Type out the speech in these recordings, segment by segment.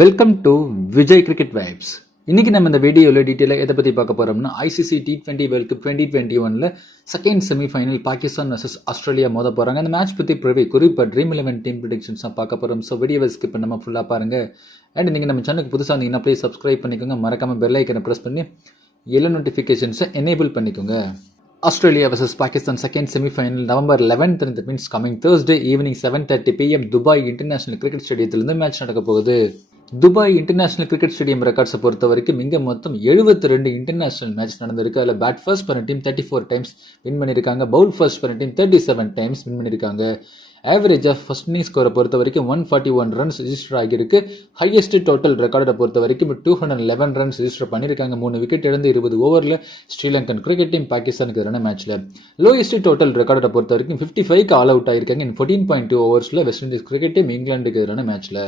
Welcome to Vijay cricket vibes. இன்னைக்கு நம்ம இந்த வீடியோவில் டீட்டெயிலாக எதை பற்றி பார்க்க போகிறோம்னா ICC T20 world cup 2021 second semi-final Pakistan versus Australia மோத போகிறாங்க. அந்த மேட்ச் பற்றி குறிப்பாக ட்ரீம் 11 டீம் ப்ரிடிக்ஷன்ஸ் தான் பார்க்க போகிறோம். ஸோ வீடியோவை ஸ்கிப் பண்ணாமல் ஃபுல்லாக பாருங்கள். அண்ட் நீங்கள் நம்ம சேனலுக்கு புதுசாக இருந்தீங்கன்னா அப்படியே சப்ஸ்கிரைப் பண்ணிக்கோங்க. மறக்காமல் பெல் ஐக்கனை ப்ரெஸ் பண்ணி எல்லா நோட்டிஃபிகேஷன்ஸை எனேபிள் பண்ணிக்கோங்க. Australia vs Pakistan second semi-final November 11th and that means coming Thursday evening 7:30 PM Dubai international cricket ஸ்டேடியத்திலிருந்து மேட்ச் நடக்க போகுது. துபாய் இன்டர்நேஷனல் கிரிக்கெட் ஸ்டேடியம் ரெக்கார்ட்ஸை பொறுத்த வரைக்கும் இங்கே மொத்தம் 72 இன்டர்நேஷனல் மேட்ச் நடந்திருக்கு. அதில் பேட் ஃபர்ஸ்ட் பண்ண டீம் 34 டைம்ஸ் வின் பண்ணியிருக்காங்க. பவுல் ஃபர்ஸ்ட் பண்ண டீம் 37 டைம்ஸ் வின் பண்ணியிருக்காங்க. ஆவரேஜ் ஆஃப் ஃபர்ஸ்ட் இன்னிங் ஸ்கோரை பொறுத்த வரைக்கும் 141 ரன்ஸ் ரிஜிஸ்டர் ஆகியிருக்கு. ஹையஸ்ட் டோட்டல் ரெக்கார்டை பொறுத்த வரைக்கும் 211 ரன்ஸ் ரிஜிஸ்டர் பண்ணியிருக்காங்க. 3 விக்கெட் இழந்து 20 ஓவரில் ஸ்ரீலங்கன் கிரிக்கெட் டீம் பாகிஸ்தானுக்கு எதிரான மேட்ச்சில். லோயஸ்ட் டோட்டல் ரெக்கார்டை பொறுத்த வரைக்கும் 55க்கு ஆல் அவுட் ஆகியிருக்காங்க. இன் 14.2 ஓவர்ஸில் வெஸ்ட் இண்டீஸ் கிரிக்கெட் டீம் இங்கிலாந்துக்கு எதிரான மேட்ச்சில்.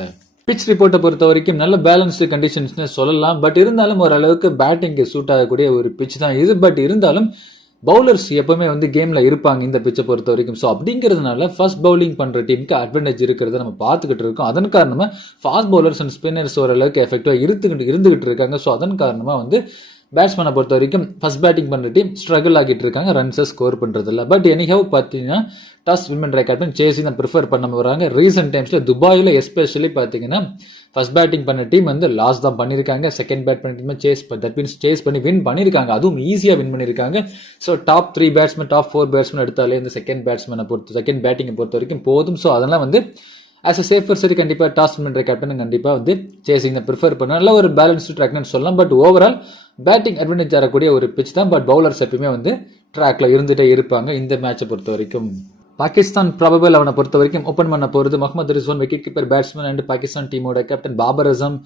பிச் ரிப்போர்ட்டை பொறுத்த வரைக்கும் நல்ல பேலன்ஸ்டு கண்டிஷன்ஸ்னு சொல்லலாம். பட் இருந்தாலும் ஓரளவுக்கு பேட்டிங்கு சூட் ஆகக்கூடிய ஒரு பிச் தான் இது. பட் இருந்தாலும் பவுலர்ஸ் எப்பவுமே கேமில் இருப்பாங்க இந்த பிச்சை பொறுத்த வரைக்கும். ஸோ அப்படிங்கிறதுனால ஃபர்ஸ்ட் பவுலிங் பண்ணுற டீமுக்கு அட்வான்டேஜ் இருக்கிறத நம்ம பார்த்துக்கிட்டு இருக்கோம். அதன் காரணமாக ஃபாஸ்ட் பவுலர்ஸ் அண்ட் ஸ்பின்னர்ஸ் ஓரளவுக்கு எஃபெக்டிவாக இருந்துகிட்டு இருக்காங்க. ஸோ அதன் காரணமாக பேட்ஸ்மேனை பொறுத்த வரைக்கும் ஃபர்ஸ்ட் பேட்டிங் பண்ணுற டீம் ஸ்ட்ரகிள் ஆகிட்டு இருக்காங்க ரன்ஸை ஸ்கோர் பண்ணுறதில்ல. பட் எனிஹவ் பார்த்தீங்கன்னா டாஸ் வின் பண்ணுற கேப்டன் சேசிங் தான் ப்ரிஃபர் பண்ண வராங்க. ரீசெண்ட் டைம்ஸில் துபாயில் எஸ்பெஷலி பார்த்தீங்கன்னா ஃபர்ஸ்ட் பேட்டிங் பண்ண டீம் லாஸ் தான் பண்ணியிருக்காங்க. செகண்ட் பேட் பண்ண டீம் சேஸ் பண்ணி வின் பண்ணியிருக்காங்க. அதுவும் ஈஸியாக வின் பண்ணியிருக்காங்க. So top 3 batsman top 4 batsman எடுத்தாலே இந்த செகண்ட் பேட்டிங்கை பொறுத்த வரைக்கும் போதும். ஸோ அதெல்லாம் ஆஸ் அ சேஃபர் சரி கண்டிப்பாக டாஸ் வின் பண்ணுற கேப்டன் கண்டிப்பாக சேசிங் தான் ப்ரிஃபர் பண்ண நல்ல ஒரு பேலன்ஸ்டு ட்ராக்னு சொல்லலாம். பட் ஓவரால் பேட்டிங் அட்வான்டேஜ் தரக்கூடிய ஒரு பிச் தான். பட் பவுலர்ஸ் எப்பயுமே ட்ராக்ல இருந்துகிட்டே இருப்பாங்க இந்த மேட்சை பொறுத்த வரைக்கும். பாகிஸ்தான் ப்ராபபிள் அவனை பொறுத்த வரைக்கும் ஓப்பன் பண்ண போகிறது Mohammad Rizwan wicket keeper batsman and Pakistan டீமோட கேப்டன் பாபர் அசம்.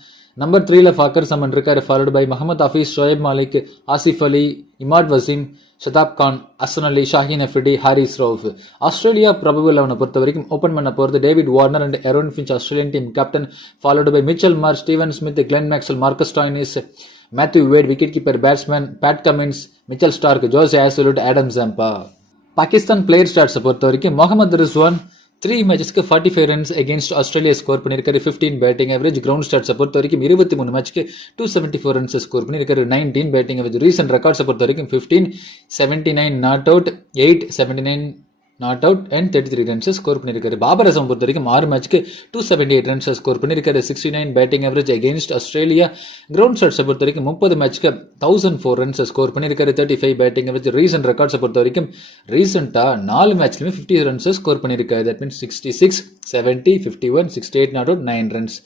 நம்பர் 3ல ஃபாக்கர் சமன் இருக்காரு. Followed by Mohammad Hafeez, Shoaib Malik, Asif Ali, Imad Wasim, Shadab Khan, Hasan Ali, Shaheen Afridi, Haris Rauf. Australia probable அவனை பொறுத்த வரைக்கும் ஓப்பன் பண்ண போகிறது David Warner and Aaron Finch Australian team captain. Followed by Mitchell Marsh, Steven Smith, Glenn Maxwell, Marcus Stoinis, Matthew Wade, wicket keeper batsman Pat Cummins, Mitchell Starc, Josh Hazlewood, Adam Zampa. Pakistan player ஸ்டாட்ஸை பொறுத்த வரைக்கும் முகமது ரிஸ்வான் 3 மேட்சஸ்க்கு 45 runs against Australia score பண்ணியிருக்காரு. 15 batting average. Ground ஸ்டாட்ஸை பொறுத்த வரைக்கும் 23 மேட்ச்க்கு 274 runs score பண்ணியிருக்காரு. 19 batting average. Recent ரெக்கார்ட்ஸை பொறுத்த வரைக்கும் 15, 79 not out, 8, 79 not out and 33 runs score பண்ணியிருக்காரு. பாபர் அசம் பொறுத்த வரைக்கும் 6 மேட்ச்க்கு 278 ரன்ஸ் ஸ்கோர் பண்ணியிருக்காரு. 69 batting average against Australia. Ground ஸ்டாட்ஸை பொறுத்த வரைக்கும் 30 மேட்ச்க்கு 1004 ரன்ஸ் ஸ்கோர் பண்ணியிருக்காரு. 35 பேட்டிங் ஆவரேஜ். ரீசெண்ட் ரெக்கார்ட்ஸை பொறுத்த வரைக்கும் ரீசெண்டாக 4 மேட்ச்லையுமே 50 ரன்ஸ் ஸ்கோர் பண்ணியிருக்காரு. That means 66, 70, 51, 68 not out, 9 runs.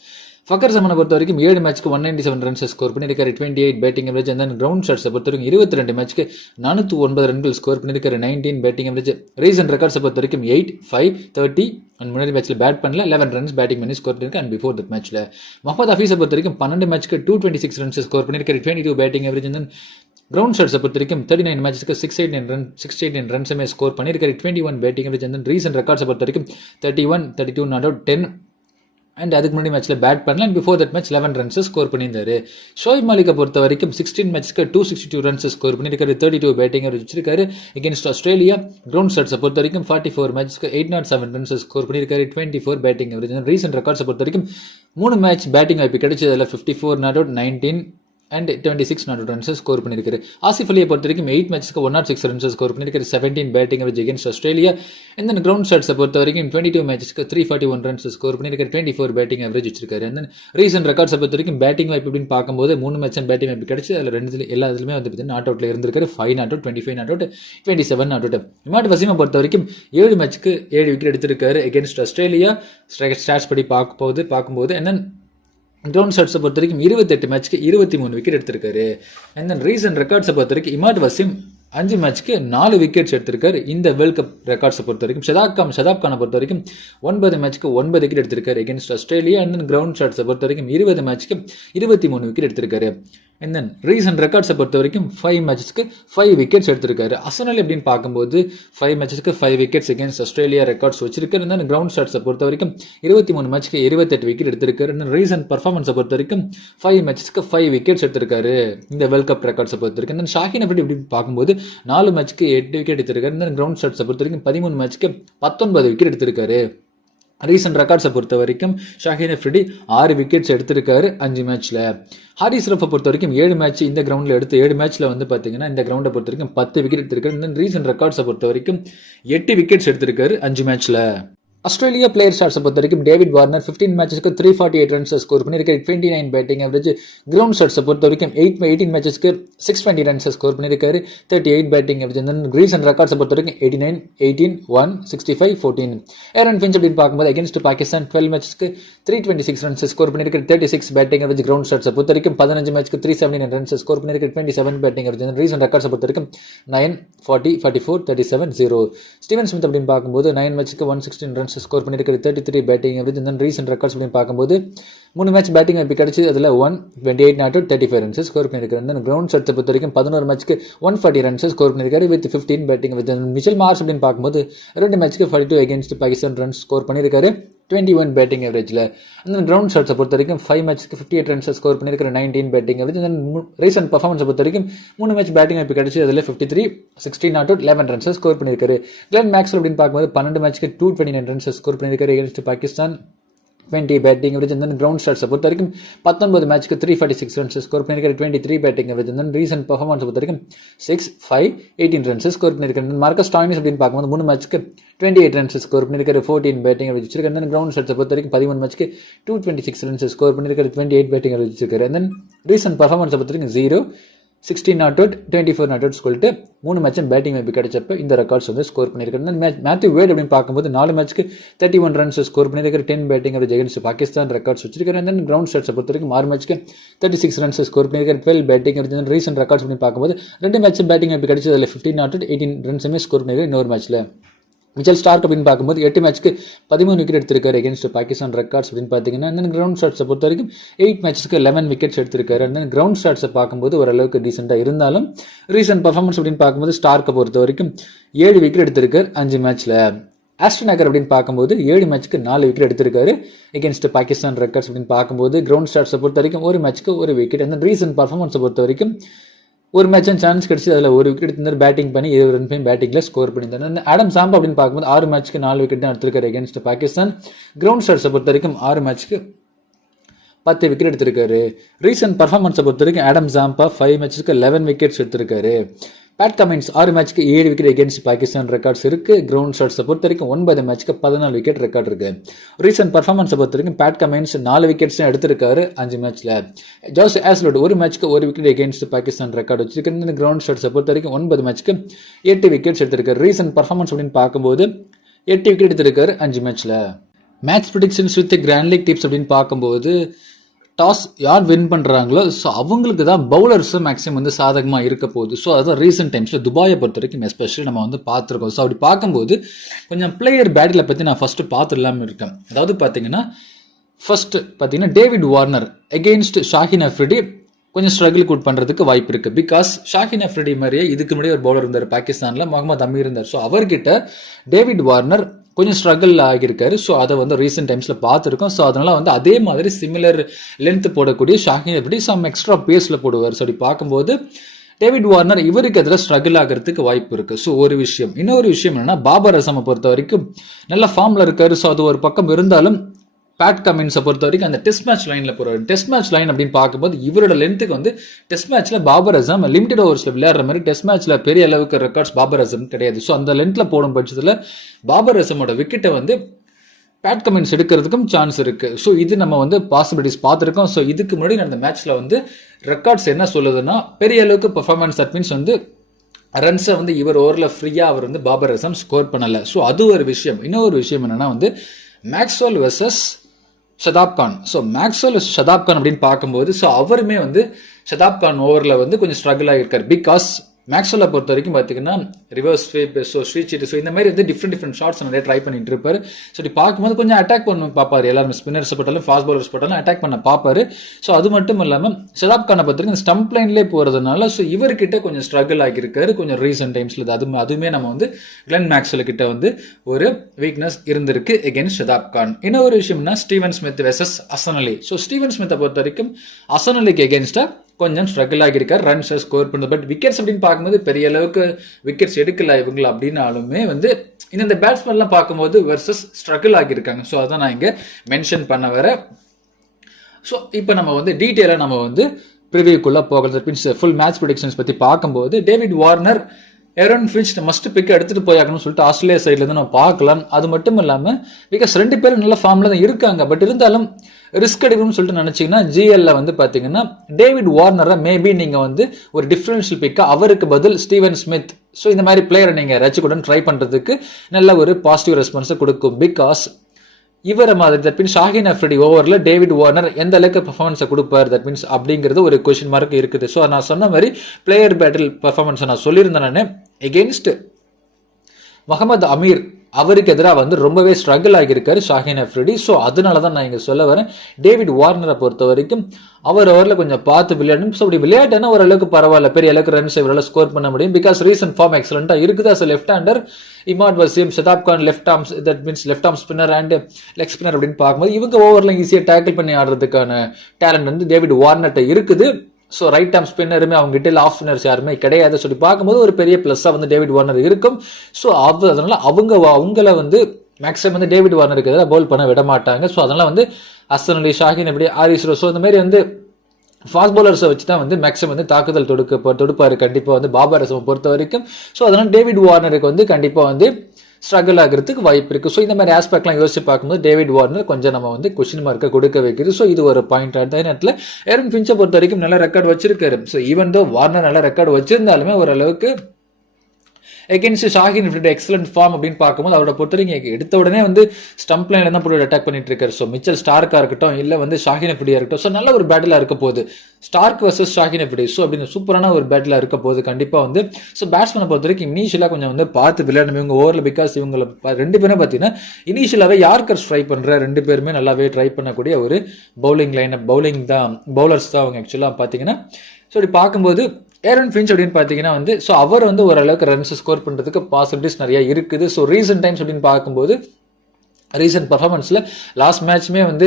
Fakhar சமனை பொறுத்த வரைக்கும் 7 மேட்ச்க்கு 197 ரன்ஸ் ஸ்கோர் பண்ணியிருக்காரு. 28 பேட்டிங் ஆவரேஜ். அந்த கிரவுண்ட் ஷாட்ஸை பொறுத்த வரைக்கும் 22 மேட்ச்க்கு 409 ரன்கள் ஸ்கோர் பண்ணியிருக்காரு. 19 பேட்டிங் ஆவரேஜ். ரீசெண்ட் ரெக்கார்ட்ஸை பொறுத்த வரைக்கும் 8, 5, 30 அண்ட் முன்னாடி மேட்ச்சில் பேட் பண்ணல 11 ரன்ஸ் பேட்டிங் பண்ணி ஸ்கோர் பண்ணியிருக்காரு. அண்ட் பிஃபோர் தட் மேட்ச்சில் முகமது ஹஃபீஸை பொறுத்த வரைக்கும் 12 மேட்ச்க்கு 226 ரன்ஸ் ஸ்கோர் பண்ணியிருக்காரு. 22 பேட்டிங் ஆவரேஜ். அண்ட் கிரவுண்ட் ஷாட்ஸை பொறுத்த வரைக்கும் 39 மேட்ச்க்கு 69 ரன்ஸுமே ஸ்கோர் பண்ணியிருக்காரு. 21 பேட்டிங் ஆவரேஜ். அண்ட் ரீசெண்ட் ரெக்கார்ட்ஸை பொறுத்த வரைக்கும் 31, 32 நாட் அவுட், 10 அண்ட் அதுக்கு முன்னாடி மேட்ச்சில் பேட் பண்ணல. And before that match 11 runs score பண்ணியிருந்தாரு. ஷோயப் மாலிக்கை பொறுத்த வரைக்கும் 16 மேட்ச்க்கு 262 ரன்ஸ் ஸ்கோர் பண்ணியிருக்காரு. 32 பேட்டிங் வச்சிருக்காரு அகேன்ஸ்ட் ஆஸ்திரேலியா. கிரவுண்ட் ஸ்டாட்ஸை பொறுத்த வரைக்கும் 44 மேட்ச்க்கு 807 ரன்ஸ் ஸ்கோர் பண்ணியிருக்காரு. 24 பேட்டிங் ஆவரேஜ். ரீசெண்ட் ரெக்கார்ட்ஸை பொறுத்த வரைக்கும் 3 மேட்ச் பேட்டிங் வாய்ப்பு கிடைச்சது. அதில் 54 not out, 19 and 26 not out runs score பண்ணியிருக்காரு. ஆசிஃப் அலியை பொறுத்த வரைக்கும் 8 மேட்ச்க்கு 106 ரன்ஸ் ஸ்கோர் பண்ணியிருக்காரு. 17 பேட்டிங் ஆவரேஜ் அகேன்ஸ்ட் ஆஸ்திரேலியா. இந்த கிரவுண்ட் ஸ்டாட்ஸை பொறுத்த வரைக்கும் 22 மேட்ச்க்கு 341 ரன்ஸ் ஸ்கோர் பண்ணியிருக்காரு. 24 பேட்டிங் ஆவரேஜ் வச்சிருக்காரு. அந்த ரீசெண்ட் ரெக்கார்ட்ஸை பொறுத்த வரைக்கும் பேட்டிங் வாய்ப்பு அப்படின்னு பார்க்கும்போது 3 மேட்ச் பேட்டிங் வாய்ப்பு கிடைச்சி அதில் எல்லா இதுலையுமே நாட் அவுட்ல இருந்திருக்காரு. 5 not out, 25 not out, 27 not out. Imad வசீமை பொறுத்த வரைக்கும் 7 மேட்ச்க்கு 7 விக்கெட் எடுத்திருக்காரு அகேன்ஸ்ட் ஆஸ்திரேலியா. ஸ்டாட்ஸ் படி பார்க்கும்போது என்ன கிரவுண்ட் ஷாட்ஸை பொறுத்த வரைக்கும் 28 மேட்ச்க்கு 23 விக்கெட் எடுத்திருக்காரு. அண்ட் தென் ரீசெண்ட் ரெக்கார்ட்ஸை பொறுத்த வரைக்கும் இமாட் வசீம் 5 மேட்ச்க்கு 4 விக்கெட்ஸ் எடுத்திருக்காரு. இந்த வேர்ல்ட் கப் ரெக்கார்ட்ஸை பொறுத்த வரைக்கும் ஷதாப் கானை பொறுத்த வரைக்கும் 9 மேட்ச்க்கு 9 விக்கெட் எடுத்திருக்காரு against Australia. And then ground ஷாட்ஸை பொறுத்த வரைக்கும் 20 மேட்ச்க்கு 23 விக்கெட் எடுத்திருக்காரு. அண்ட் தென் ரீசெண்ட் ரெக்கார்ட்ஸை பொறுத்த வரைக்கும் 5 மேட்சஸ்க்கு 5 விக்கெட்ஸ் எடுத்திருக்காரு. அசனல் எப்படின்னு பார்க்கும்போது 5 மேட்சஸ்க்கு 5 விக்கெட்ஸ் அகேன்ஸ்ட் ஆஸ்திரேலியா ரெக்கார்ட்ஸ் வச்சிருக்காரு. அண்ட் தென் கிரவுண்ட் ஷாட்ஸை பொறுத்த வரைக்கும் 23 மேட்ச்க்கு 28 விக்கெட் எடுத்திருக்காரு. அண்ட் ரீசெண்ட் பர்ஃபார்மன்ஸை பொறுத்த வரைக்கும் 5 மேட்சஸ்க்கு 5 விக்கெட்ஸ் எடுத்திருக்காரு இந்த வேர்ல்ட் கப் ரெக்கார்ட்ஸை பொறுத்த வரைக்கும். தென் ஷாஹின் அஃப்ரிடி எப்படி பார்க்கும்போது 4 மேட்ச்க்கு 8 விக்கெட் எடுத்திருக்காரு. தென் கிரவுண்ட் ஷாட்ஸை பொறுத்த வரைக்கும் 13 மேட்ச்க்கு 19 விக்கெட் எடுத்திருக்காரு. ரீசன்ட் ரெக்கார்ட்ஸை பொறுத்த வரைக்கும் ஷாஹின் அஃப்ரிடி 6 விக்கெட்ஸ் எடுத்திருக்காரு 5 மேட்ச்ல. ஹாரிஸ் ரஃபை பொறுத்த வரைக்கும் 7 மேட்ச் இந்த கிரவுண்டில் எடுத்து 7 மேட்ச்ல வந்து பார்த்தீங்கன்னா இந்த கிரவுண்டை பொறுத்த வரைக்கும் 10 விக்கெட் எடுத்திருக்காரு. இந்த ரீசன்ட் ரெக்கார்ட்ஸை பொறுத்த வரைக்கும் 8 விக்கெட்ஸ் எடுத்திருக்காரு 5 மேட்ச்ல. ஆஸ்திரேலியா பிளேயர் ஸ்டார்ஸை பொறுத்த வரைக்கும் டேவிட் வார்னர் 15 மேட்சஸ்க்கு 348 ரன்ஸ் ஸ்கோர் பண்ணியிருக்காரு, 29 பேட்டிங் ஆவரேஜ். கிரவுண்ட் ஸ்டார்ஸை பொறுத்த வரைக்கும் 18 மேட்சஸ்க்கு 620 ரன்ஸ் ஸ்கோர் பண்ணியிருக்காரு, 38 பேட்டிங் ஆவரேஜ். ரீசன்ட் ரெக்கார்ட்ஸை பொறுத்த வரைக்கும் 89, 18, 1, 65, 14. ஏரன் ஃபின்ச் அப்படின்னு பார்க்கும்போது அகேன்ஸ்ட் பாகிஸ்தான் 12 மேட்சஸ்க்கு 326 ரன்ஸ் ஸ்கோர் பண்ணியிருக்காரு, 36 பேட்டிங் ஆவரேஜ். கிரவுண்ட் ஸ்டார்ஸை பொறுத்த வரைக்கும் 15 மேட்ச்க்கு 379 ரன்ஸ் ஸ்கோர் பண்ணியிருக்காரு, 27 பேட்டிங் ஆவரேஜ். ரீசன்ட் ரெக்கார்ட்ஸை பொறுத்த வரைக்கும் 9, 40, 44, 37, 0. ஸ்டீவன் ஸ்மித் அப்படின்னு பார்க்கும்போது 9 மேட்ச்க்கு 116 ரன்ஸ் ஸ்கோர் பண்ணியிருக்காரு, 33 பேட்டிங் ஆவரேஜ். இந்த ரீசன்ட் ரெக்கார்ட்ஸ் அப்படின்னு பார்க்கும்போது 3 மேட்ச் பேட்டிங் வாய்ப்பு கிடைச்சி அதில் 128 நாட் அவுட் 35 ரன்ஸ் ஸ்கோர் பண்ணியிருக்காரு. இந்த கிரவுண்ட் ஷாட்ஸை பொறுத்த வரைக்கும் 11 மேட்ச்க்கு 140 ரன்ஸ் ஸ்கோர் பண்ணியிருக்காரு with 15 batting with. Mitchell Marsh அப்படின்னு பார்க்கும்போது 2 மேட்ச்க்கு 42 அகேன்ஸ்ட் பாகிஸ்தான் ரன்ஸ் ஸ்கோர் பண்ணியிருக்காரு, 21 பேட்டிங் ஆவரேஜில். அந்த கிரவுண்ட் ஷாட்ஸை பொறுத்த வரைக்கும் 5 மேட்ச்க்கு 58 ரன்ஸ் ஸ்கோர் பண்ணியிருக்காரு, 19 பேட்டிங் ஆவரேஜ். ரீசன்ட் பர்ஃபார்மன்ஸை பொறுத்த வரைக்கும் 3 மேட்ச் பேட்டிங் வாய்ப்பு கிடைச்சி அதில் 53, 16 நாட் அவுட் 11 ரன்ஸ் ஸ்கோர் பண்ணியிருக்காரு. கிளென் மேக்ஸ்வெல் அப்படின்னு பார்க்கும்போது 12 மேட்ச்க்கு 229 ரன்ஸ் ஸ்கோர் பண்ணியிருக்காரு against Pakistan, 20 batting average. Ground ஸ்டார்ஸை பொறுத்த வரைக்கும் 19 மேட்ச்க்கு 346 ரன்ஸ் ஸ்கோர் பண்ணியிருக்காரு, 23 பேட்டிங் ஆவரேஜ். ரீசன்ட் பர்ஃபார்மன்ஸ் பொறுத்த வரைக்கும் 6, 5, 18 ரன்ஸ் ஸ்கோர் பண்ணியிருக்காரு. மார்க்கஸ் ஸ்டாய்னிஸ் அப்படின்னு பார்க்கும்போது 3 மேட்ச்க்கு 28 ரன்ஸ் ஸ்கோர் பண்ணியிருக்காரு, 14 பேட்டிங் ஆவரேஜ் வச்சிருக்காரு. கிரவுண்ட் ஸ்டார்ஸை பொறுத்த வரைக்கும் 13 மேட்ச்க்கு 226 ரன்ஸ் ஸ்கோர் பண்ணியிருக்காரு, 28 பேட்டிங் ஆவரேஜ் வச்சிருக்காரு. ரீசன்ட் பர்ஃபார்மன்ஸை பொறுத்த வரைக்கும் 0, 16 நாட் அவுட் 24 நாட் அவுட் சொல்லிட்டு 3 மேட்சும் பேட்டிங் வாய்ப்பு கிடைச்சப்ப இந்த ரெக்கார்ட்ஸ் வந்து ஸ்கோர் பண்ணியிருக்காரு. மேத்யூ வேட் அப்படின்னு பார்க்கும்போது 4 மேட்ச்க்கு 31 ரன்ஸ் ஸ்கோர் பண்ணியிருக்காரு, 10 batting average against Pakistan records வச்சிருக்காரு. கிரவுண்ட் ஸ்டார்ஸை பொறுத்த வரைக்கும் 6 மேட்ச்க்கு 36 ரன்ஸ் ஸ்கோர் பண்ணியிருக்காரு, 12 பேட்டிங் ஆவரேஜ். ரீசன்ட் ரெக்கார்ட்ஸ் அப்படின்னு பார்க்கும்போது 2 மேட்சும் பேட்டிங் வாய்ப்பு கிடைச்சது, அதில் 15 நாட் அவுட் 18 ரன்ஸுமே ஸ்கோர் பண்ணியிருக்காரு இன்னொரு மேட்ச்ல. மிச்சல் ஸ்டார்க் அப்படின்னு பார்க்கும்போது 8 மேட்ச்க்கு 13 விக்கெட் எடுத்திருக்காரு அகேன்ஸ்ட் பாகிஸ்தான் ரெக்கார்ட்ஸ் அப்படின்னு பார்த்தீங்கன்னா. அந்த கிரவுண்ட் ஸ்டார்ட்ஸை பொறுத்த வரைக்கும் 8 மேட்ச்க்கு 11 விக்கெட்ஸ் எடுத்திருக்காரு. அந்த கிரவுண்ட் ஸ்டார்ட்ஸை பார்க்கும்போது ஓரளவுக்கு டீசெண்டாக இருந்தாலும் ரீசன்ட் பர்ஃபார்மன்ஸ் அப்படின்னு பார்க்கும்போது ஸ்டார்க்கை பொறுத்த வரைக்கும் 7 விக்கெட் எடுத்திருக்காரு 5 மேட்ச்ல. ஆஸ்டன் அகர் அப்படின்னு பார்க்கும்போது 7 மேட்ச்க்கு 4 விக்கெட் எடுத்திருக்காரு அகேன்ஸ்ட் பாகிஸ்தான் ரெக்கார்ட்ஸ் அப்படின்னு பார்க்கும்போது கிரவுண்ட் ஸ்டார்ட்ஸை பொறுத்த வரைக்கும் 1 மேட்ச்க்கு 1 விக்கெட். அந்த ரீசன்ட் பர்ஃபார்மன்ஸை பொறுத்த வரைக்கும் 1 மேட்ச் சான்ஸ் கிடைச்சி அதில் 1 விக்கெட் எடுத்திருந்தார், பேட்டிங் பண்ணி 20 ரன் பேட்டிங்கில் ஸ்கோர் பண்ணியிருந்தார். ஆடம் சாம்பா அப்படின்னு பார்க்கும்போது 6 மேட்ச்க்கு 4 விக்கெட் தான் எடுத்திருக்காரு அகேன்ஸ்ட் பாகிஸ்தான். கிரவுண்ட் ஸ்டார்ட்ஸை பொறுத்த வரைக்கும் 6 மேட்ச்க்கு 10 விக்கெட் எடுத்திருக்காரு. ரீசன்ட் பர்ஃபார்மன்ஸை பொறுத்த வரைக்கும் ஆடம் சாம்பா 5 மேட்ச்க்கு 11 விக்கெட்ஸ் எடுத்திருக்காரு. Pat Cummins 6 மேட்ச்க்கு 7 wicket against Pakistan records இருக்கு. கிரவுண்ட் ஷாட்ஸை பொறுத்த வரைக்கும் 9 மேட்ச்க்கு 14 விக்கெட் ரெக்கார்ட் இருக்கு. ரீசன்ட் பர்ஃபார்மன்ஸை பொறுத்த வரைக்கும் பேட் கமின்ஸ் 4 விக்கெட்ஸ் எடுத்திருக்காரு 5 மேட்ச்ல. ஜோஸ் ஆஸ்லோட் 1 மேட்ச்க்கு 1 விக்கெட் அகேன்ஸ்ட் பாகிஸ்தான் ரெக்கார்ட் வச்சிருக்காரு. கிரவுண்ட் ஷாட்ஸை பொறுத்த வரைக்கும் 9 மேட்ச்க்கு 8 விக்கெட்ஸ் எடுத்திருக்காரு. ரீசன்ட் பர்ஃபார்மன்ஸ் அப்படின்னு பார்க்கும்போது 8 விக்கெட் எடுத்திருக்காரு 5 மேட்ச்ல. Match predictions with Grand League tips அப்படின்னு பார்க்கும்போது டாஸ் யார் வின் பண்ணுறாங்களோ ஸோ அவங்களுக்கு தான் பவுலர்ஸும் மேக்ஸிமம் வந்து சாதகமாக இருக்க போகுது. ஸோ அதுதான் ரீசெண்ட் டைம்ஸில் துபாயை பொறுத்த வரைக்கும் எஸ்பெஷலி நம்ம வந்து பார்த்துருக்கோம். ஸோ அப்படி பார்க்கும்போது கொஞ்சம் பிளேயர் பேட்டில் பற்றி நான் ஃபஸ்ட்டு பார்த்துடலாமல் இருக்கேன். அதாவது பார்த்தீங்கன்னா ஃபஸ்ட்டு பார்த்தீங்கன்னா David Warner against Shaheen Afridi கொஞ்சம் ஸ்ட்ரகிள் குட் பண்ணுறதுக்கு வாய்ப்பு இருக்குது. பிகாஸ் ஷாஹின் அஃப்ரிடி மாதிரியே இதுக்கு முன்னாடி ஒரு பவுலர் இருந்தார் பாகிஸ்தானில், முகமது அமீர் இருந்தார். ஸோ அவர்கிட்ட டேவிட் வார்னர் கொஞ்சம் ஸ்ட்ரகிள் ஆகியிருக்காரு. ஸோ அதை வந்து ரீசெண்ட் டைம்ஸில் பார்த்துருக்கோம். ஸோ அதனால் வந்து அதே மாதிரி சிமிலர் லென்த் போடக்கூடிய ஷாஹின் அஃப்ரிடி சம் எக்ஸ்ட்ரா பேஸில் போடுவார். ஸோ அப்படி பார்க்கும்போது டேவிட் வார்னர் இவருக்கு அதில் ஸ்ட்ரகிள் ஆகிறதுக்கு வாய்ப்பு இருக்குது. ஸோ ஒரு விஷயம். இன்னொரு விஷயம் என்னன்னா பாபர் அசமை பொறுத்த வரைக்கும் நல்ல ஃபார்மில் இருக்காரு. ஸோ அது ஒரு பக்கம் இருந்தாலும் பேட் கமின்ஸை பொறுத்த வரைக்கும் அந்த டெஸ்ட் மேட்ச் லைனில் போகிறார். டெஸ்ட் மேட்ச் லைன் அப்படின்னு பார்க்கும்போது இவரோட லென்த்துக்கு வந்து டெஸ்ட் மேட்ச்சில் பாபர் அசம் லிமிடெட் ஓவர்ஸில் விளையாடுற மாதிரி டெஸ்ட் மேட்ச்சில் பெரிய அளவுக்கு ரெக்கார்ட்ஸ் பாபர் அசம் கிடையாது. ஸோ அந்த லென்த்தில் போடும் பட்சத்தில் பாபர் அசமோட விக்கெட்டை வந்து பேட் கமின்ஸ் எடுக்கிறதுக்கும் சான்ஸ் இருக்குது. ஸோ இது நம்ம வந்து பாசிபிலிட்டிஸ் பார்த்துருக்கோம். ஸோ இதுக்கு முன்னாடி நடந்த மேட்ச்சில் வந்து ரெக்கார்ட்ஸ் என்ன சொல்லுதுன்னா பெரிய அளவுக்கு பர்ஃபார்மன்ஸ் தட் மீன்ஸ் வந்து ரன்ஸை வந்து இவர் ஓவரில் ஃப்ரீயாக அவர் வந்து பாபர் அசம் ஸ்கோர் பண்ணலை. ஸோ அது ஒரு விஷயம். இன்னொரு விஷயம் என்னன்னா வந்து Maxwell versus Shadab Khan. So Maxwell Shadab Khan அப்படின்னு பார்க்கும்போது ஸோ அவருமே வந்து ஷதாப் கான் ஓவரில் வந்து கொஞ்சம் ஸ்ட்ரகிள் ஆகியிருக்கார். பிகாஸ் மேக்ஸ்வெல்லை பொறுத்த வரைக்கும் பார்த்தீங்கன்னா ரிவர்ஸ் ஸ்வீப், ஸோ ஸ்வீச், ஸோ இந்த மாதிரி வந்து டிஃப்ரெண்ட் ஷாட்ஸ் நிறைய ட்ரை பண்ணிட்டு இருப்பார். ஸோ இப்படி பார்க்கும்போது கொஞ்சம் அட்டாக் பண்ண பார்ப்பார். எல்லாரும் ஸ்பின்னர்ஸ் போட்டாலும் ஃபாஸ்ட் பவுலர்ஸ் போட்டாலும் அட்டாக் பண்ண பார்ப்பாரு. ஸோ அது மட்டும் இல்லாமல் ஷதாப் கானை பொறுத்த வரைக்கும் ஸ்டம்ப் லைன்லேயே போகிறதுனால ஸோ இவர்கிட்ட கொஞ்சம் ஸ்ட்ரகிள் ஆகியிருக்காரு கொஞ்சம் ரீசெண்ட் டைம்ஸில். அதுவுமே நம்ம வந்து கிளென் மேக்ஸ்வெல் கிட்ட வந்து ஒரு வீக்னஸ் இருந்திருக்கு எகென்ஸ்ட் ஷதாப் கான். இன்னொரு விஷயம்னா ஸ்டீவன் ஸ்மித் வெர்சஸ் ஹசன் அலி. ஸோ ஸ்டீவன் ஸ்மித்தை பொறுத்த வரைக்கும் ஹசன் அலிக்கு எகென்ஸ்டாக கொஞ்சம் ஸ்ட்ரகிள் ஆகியிருக்காரு ரன்ஸை ஸ்கோர் பண்ணுறது. பட் விக்கெட்ஸ் அப்படின்னு பார்க்கும்போது பெரிய அளவுக்கு விக்கெட்ஸ் எடுக்கல இவங்கள அப்படின்னாலுமே வந்து இந்த பேட்ஸ்மேன்லாம் பார்க்கும்போது வெர்சஸ் ஸ்ட்ரகிள் ஆகியிருக்காங்க. ஸோ அதான் நான் இங்கே மென்ஷன் பண்ண வரேன். ஸோ இப்போ நம்ம வந்து டீட்டெயிலாக நம்ம வந்து ப்ரிவியூக்குள்ளே போகிறது மீன்ஸ் ஃபுல் மேட்ச் ப்ரெடிக்ஷன்ஸ் பற்றி பார்க்கும்போது டேவிட் வார்னர் ஏரன் ஃபின்ச் மஸ்ட் பிக் எடுத்துகிட்டு போயாக்கணும்னு சொல்லிட்டு ஆஸ்திரேலியா சைட்லேருந்து நம்ம பார்க்கலாம். அது மட்டும் இல்லாமல் பிகாஸ் 2 பேரும் நல்ல ஃபார்மில் தான் இருக்காங்க. பட் இருந்தாலும் ரிஸ்க் எடுக்கணும்னு சொல்லிட்டு நினச்சிங்கன்னா ஜிஎல்ல வந்து பார்த்தீங்கன்னா டேவிட் வார்னரை மேபி நீங்கள் வந்து ஒரு டிஃப்ரென்ஷியல் பிக்காக அவருக்கு பதில் ஸ்டீவன் ஸ்மித் ஸோ இந்த மாதிரி பிளேயரை நீங்கள் ரசிக்குடன் ட்ரை பண்ணுறதுக்கு நல்ல ஒரு பாசிட்டிவ் ரெஸ்பான்ஸை கொடுக்கும். பிகாஸ் இவரை மாதிரி தட் மீன்ஸ் ஷாஹின் அஃப்ரிடி ஓவரில் டேவிட் வார்னர் எந்த அளவுக்கு பர்ஃபார்மன்ஸை கொடுப்பார் தட் மீன்ஸ் அப்படிங்கிறது ஒரு கொஸ்டின் மார்க் இருக்குது. ஸோ நான் சொன்ன மாதிரி பிளேயர் பேட்டில் பர்ஃபார்மன்ஸை நான் சொல்லியிருந்தேன். நான் எகெயின்ஸ்ட் முகமது அமீர் அவருக்கு எதிராக வந்து ரொம்பவே ஸ்ட்ரகிள் ஆகியிருக்காரு ஷாஹின் அஃப்ரிடி. ஸோ அதனால தான் நான் இங்கே சொல்ல வரேன் டேவிட் வார்னரை பொறுத்த வரைக்கும் அவர் ஓவரில் கொஞ்சம் பார்த்து விளையாடணும். ஸோ அப்படி விளையாட்டுனா ஓரளவுக்கு பரவாயில்ல, பெரிய அளவுக்கு ரன்ஸ் இவரால் ஸ்கோர் பண்ண முடியும். பிகாஸ் ரீசன்ட் ஃபார்ம் எக்ஸலண்டாக இருக்குது. As left hander Imad Wasim, Shadab Khan left arms that means left arm spinner and leg spinner அப்படின்னு பார்க்கும்போது இவங்க ஓவரில் ஈஸியாக டேக்கிள் பண்ணி ஆடுறதுக்கான டேலண்ட் வந்து டேவிட் வார்னர்ட்ட இருக்குது. ஸோ ரைட் ஆர்ம் ஸ்பின்னருமே அவங்க கிட்ட ஆஃப் ஸ்பின்னர்ஸ் யாருமே கிடையாது சொல்லி பார்க்கும்போது ஒரு பெரிய ப்ளஸ்ஸாக வந்து டேவிட் வார்னர் இருக்கும். ஸோ அதனால அவங்கள வந்து மேக்ஸிமம் வந்து டேவிட் வார்னருக்கு எதிராக பவுல் பண்ண விட மாட்டாங்க. ஸோ அதனால வந்து ஹசன் அலி, ஷாஹின் எப்படி, ஆரிஸ் ரோஸ் இந்த மாதிரி வந்து ஃபாஸ்ட் பவுலர்ஸை வச்சு தான் வந்து மேக்ஸிமம் வந்து தாக்குதல் தொடுப்பாரு கண்டிப்பாக வந்து பாபர் அசமை பொறுத்த வரைக்கும். ஸோ அதனால டேவிட் வார்னருக்கு வந்து கண்டிப்பாக வந்து ஸ்ட்ரகிள் ஆகிறதுக்கு வாய்ப்பு இருக்குது. ஸோ இந்த மாதிரி ஆஸ்பெக்ட்லாம் யோசிச்சு பார்க்கும்போது டேவிட் வார்னர் கொஞ்சம் நம்ம வந்து கொஸ்டின் மார்க்கை கொடுக்க வைக்குது. ஸோ இது ஒரு பாயிண்ட். அதே நேரத்தில் ஏரன் ஃபின்ச்சை பொறுத்த வரைக்கும் நல்ல ரெக்கார்டு வச்சிருக்காரு. ஸோ ஈவன் தோ வார்னர் நல்ல ரெக்கார்டு வச்சிருந்தாலுமே ஓரளவுக்கு against Shaheen Afridi excellent form அப்படின்னு பார்க்கும்போது அவரோட பொறுத்தவரைக்கும் எடுத்த உடனே வந்து ஸ்டம்ப் லைன்ல தான் போட்டு அட்டாக் பண்ணிட்டு இருக்காரு. ஸோ மிச்சல் ஸ்டார்க்கா இருக்கட்டும் இல்லை வந்து ஷாஹின் அஃப்ரிடியா இருக்கட்டும், ஸோ நல்ல ஒரு பேட்டிலாக இருக்க போகுது Starc versus Shaheen Afridi. So அப்படின்னு சூப்பரான ஒரு பேட்டிலாக இருக்க போகுது கண்டிப்பாக வந்து. ஸோ பேட்ஸ்மேனை பொறுத்த வரைக்கும் இனிஷியலாக கொஞ்சம் வந்து பார்த்து விளையாடணும் இவங்க ஓவரில். பிகாஸ் இவங்க 2 பேரும் பார்த்தீங்கன்னா இனிஷியலாகவே யார்கர் ட்ரை பண்ணுற 2 பேருமே நல்லாவே ட்ரை பண்ணக்கூடிய ஒரு பவுலிங் லைன் பவுலர்ஸ் தான் அவங்க ஆக்சுவலாக பார்த்தீங்கன்னா. ஸோ இப்படி பார்க்கும்போது ஏரன் ஃபின்ச் அப்படின்னு பார்த்தீங்கன்னா வந்து ஸோ அவர் வந்து ஓரளவுக்கு ரன்ஸ் ஸ்கோர் பண்ணுறதுக்கு பாசிபிலிட்டிஸ் நிறைய இருக்குது. ஸோ ரீசன்ட் டைம்ஸ் அப்படின்னு பார்க்கும்போது ரீசன்ட் பர்ஃபார்மன்ஸில் லாஸ்ட் மேட்ச்மே வந்து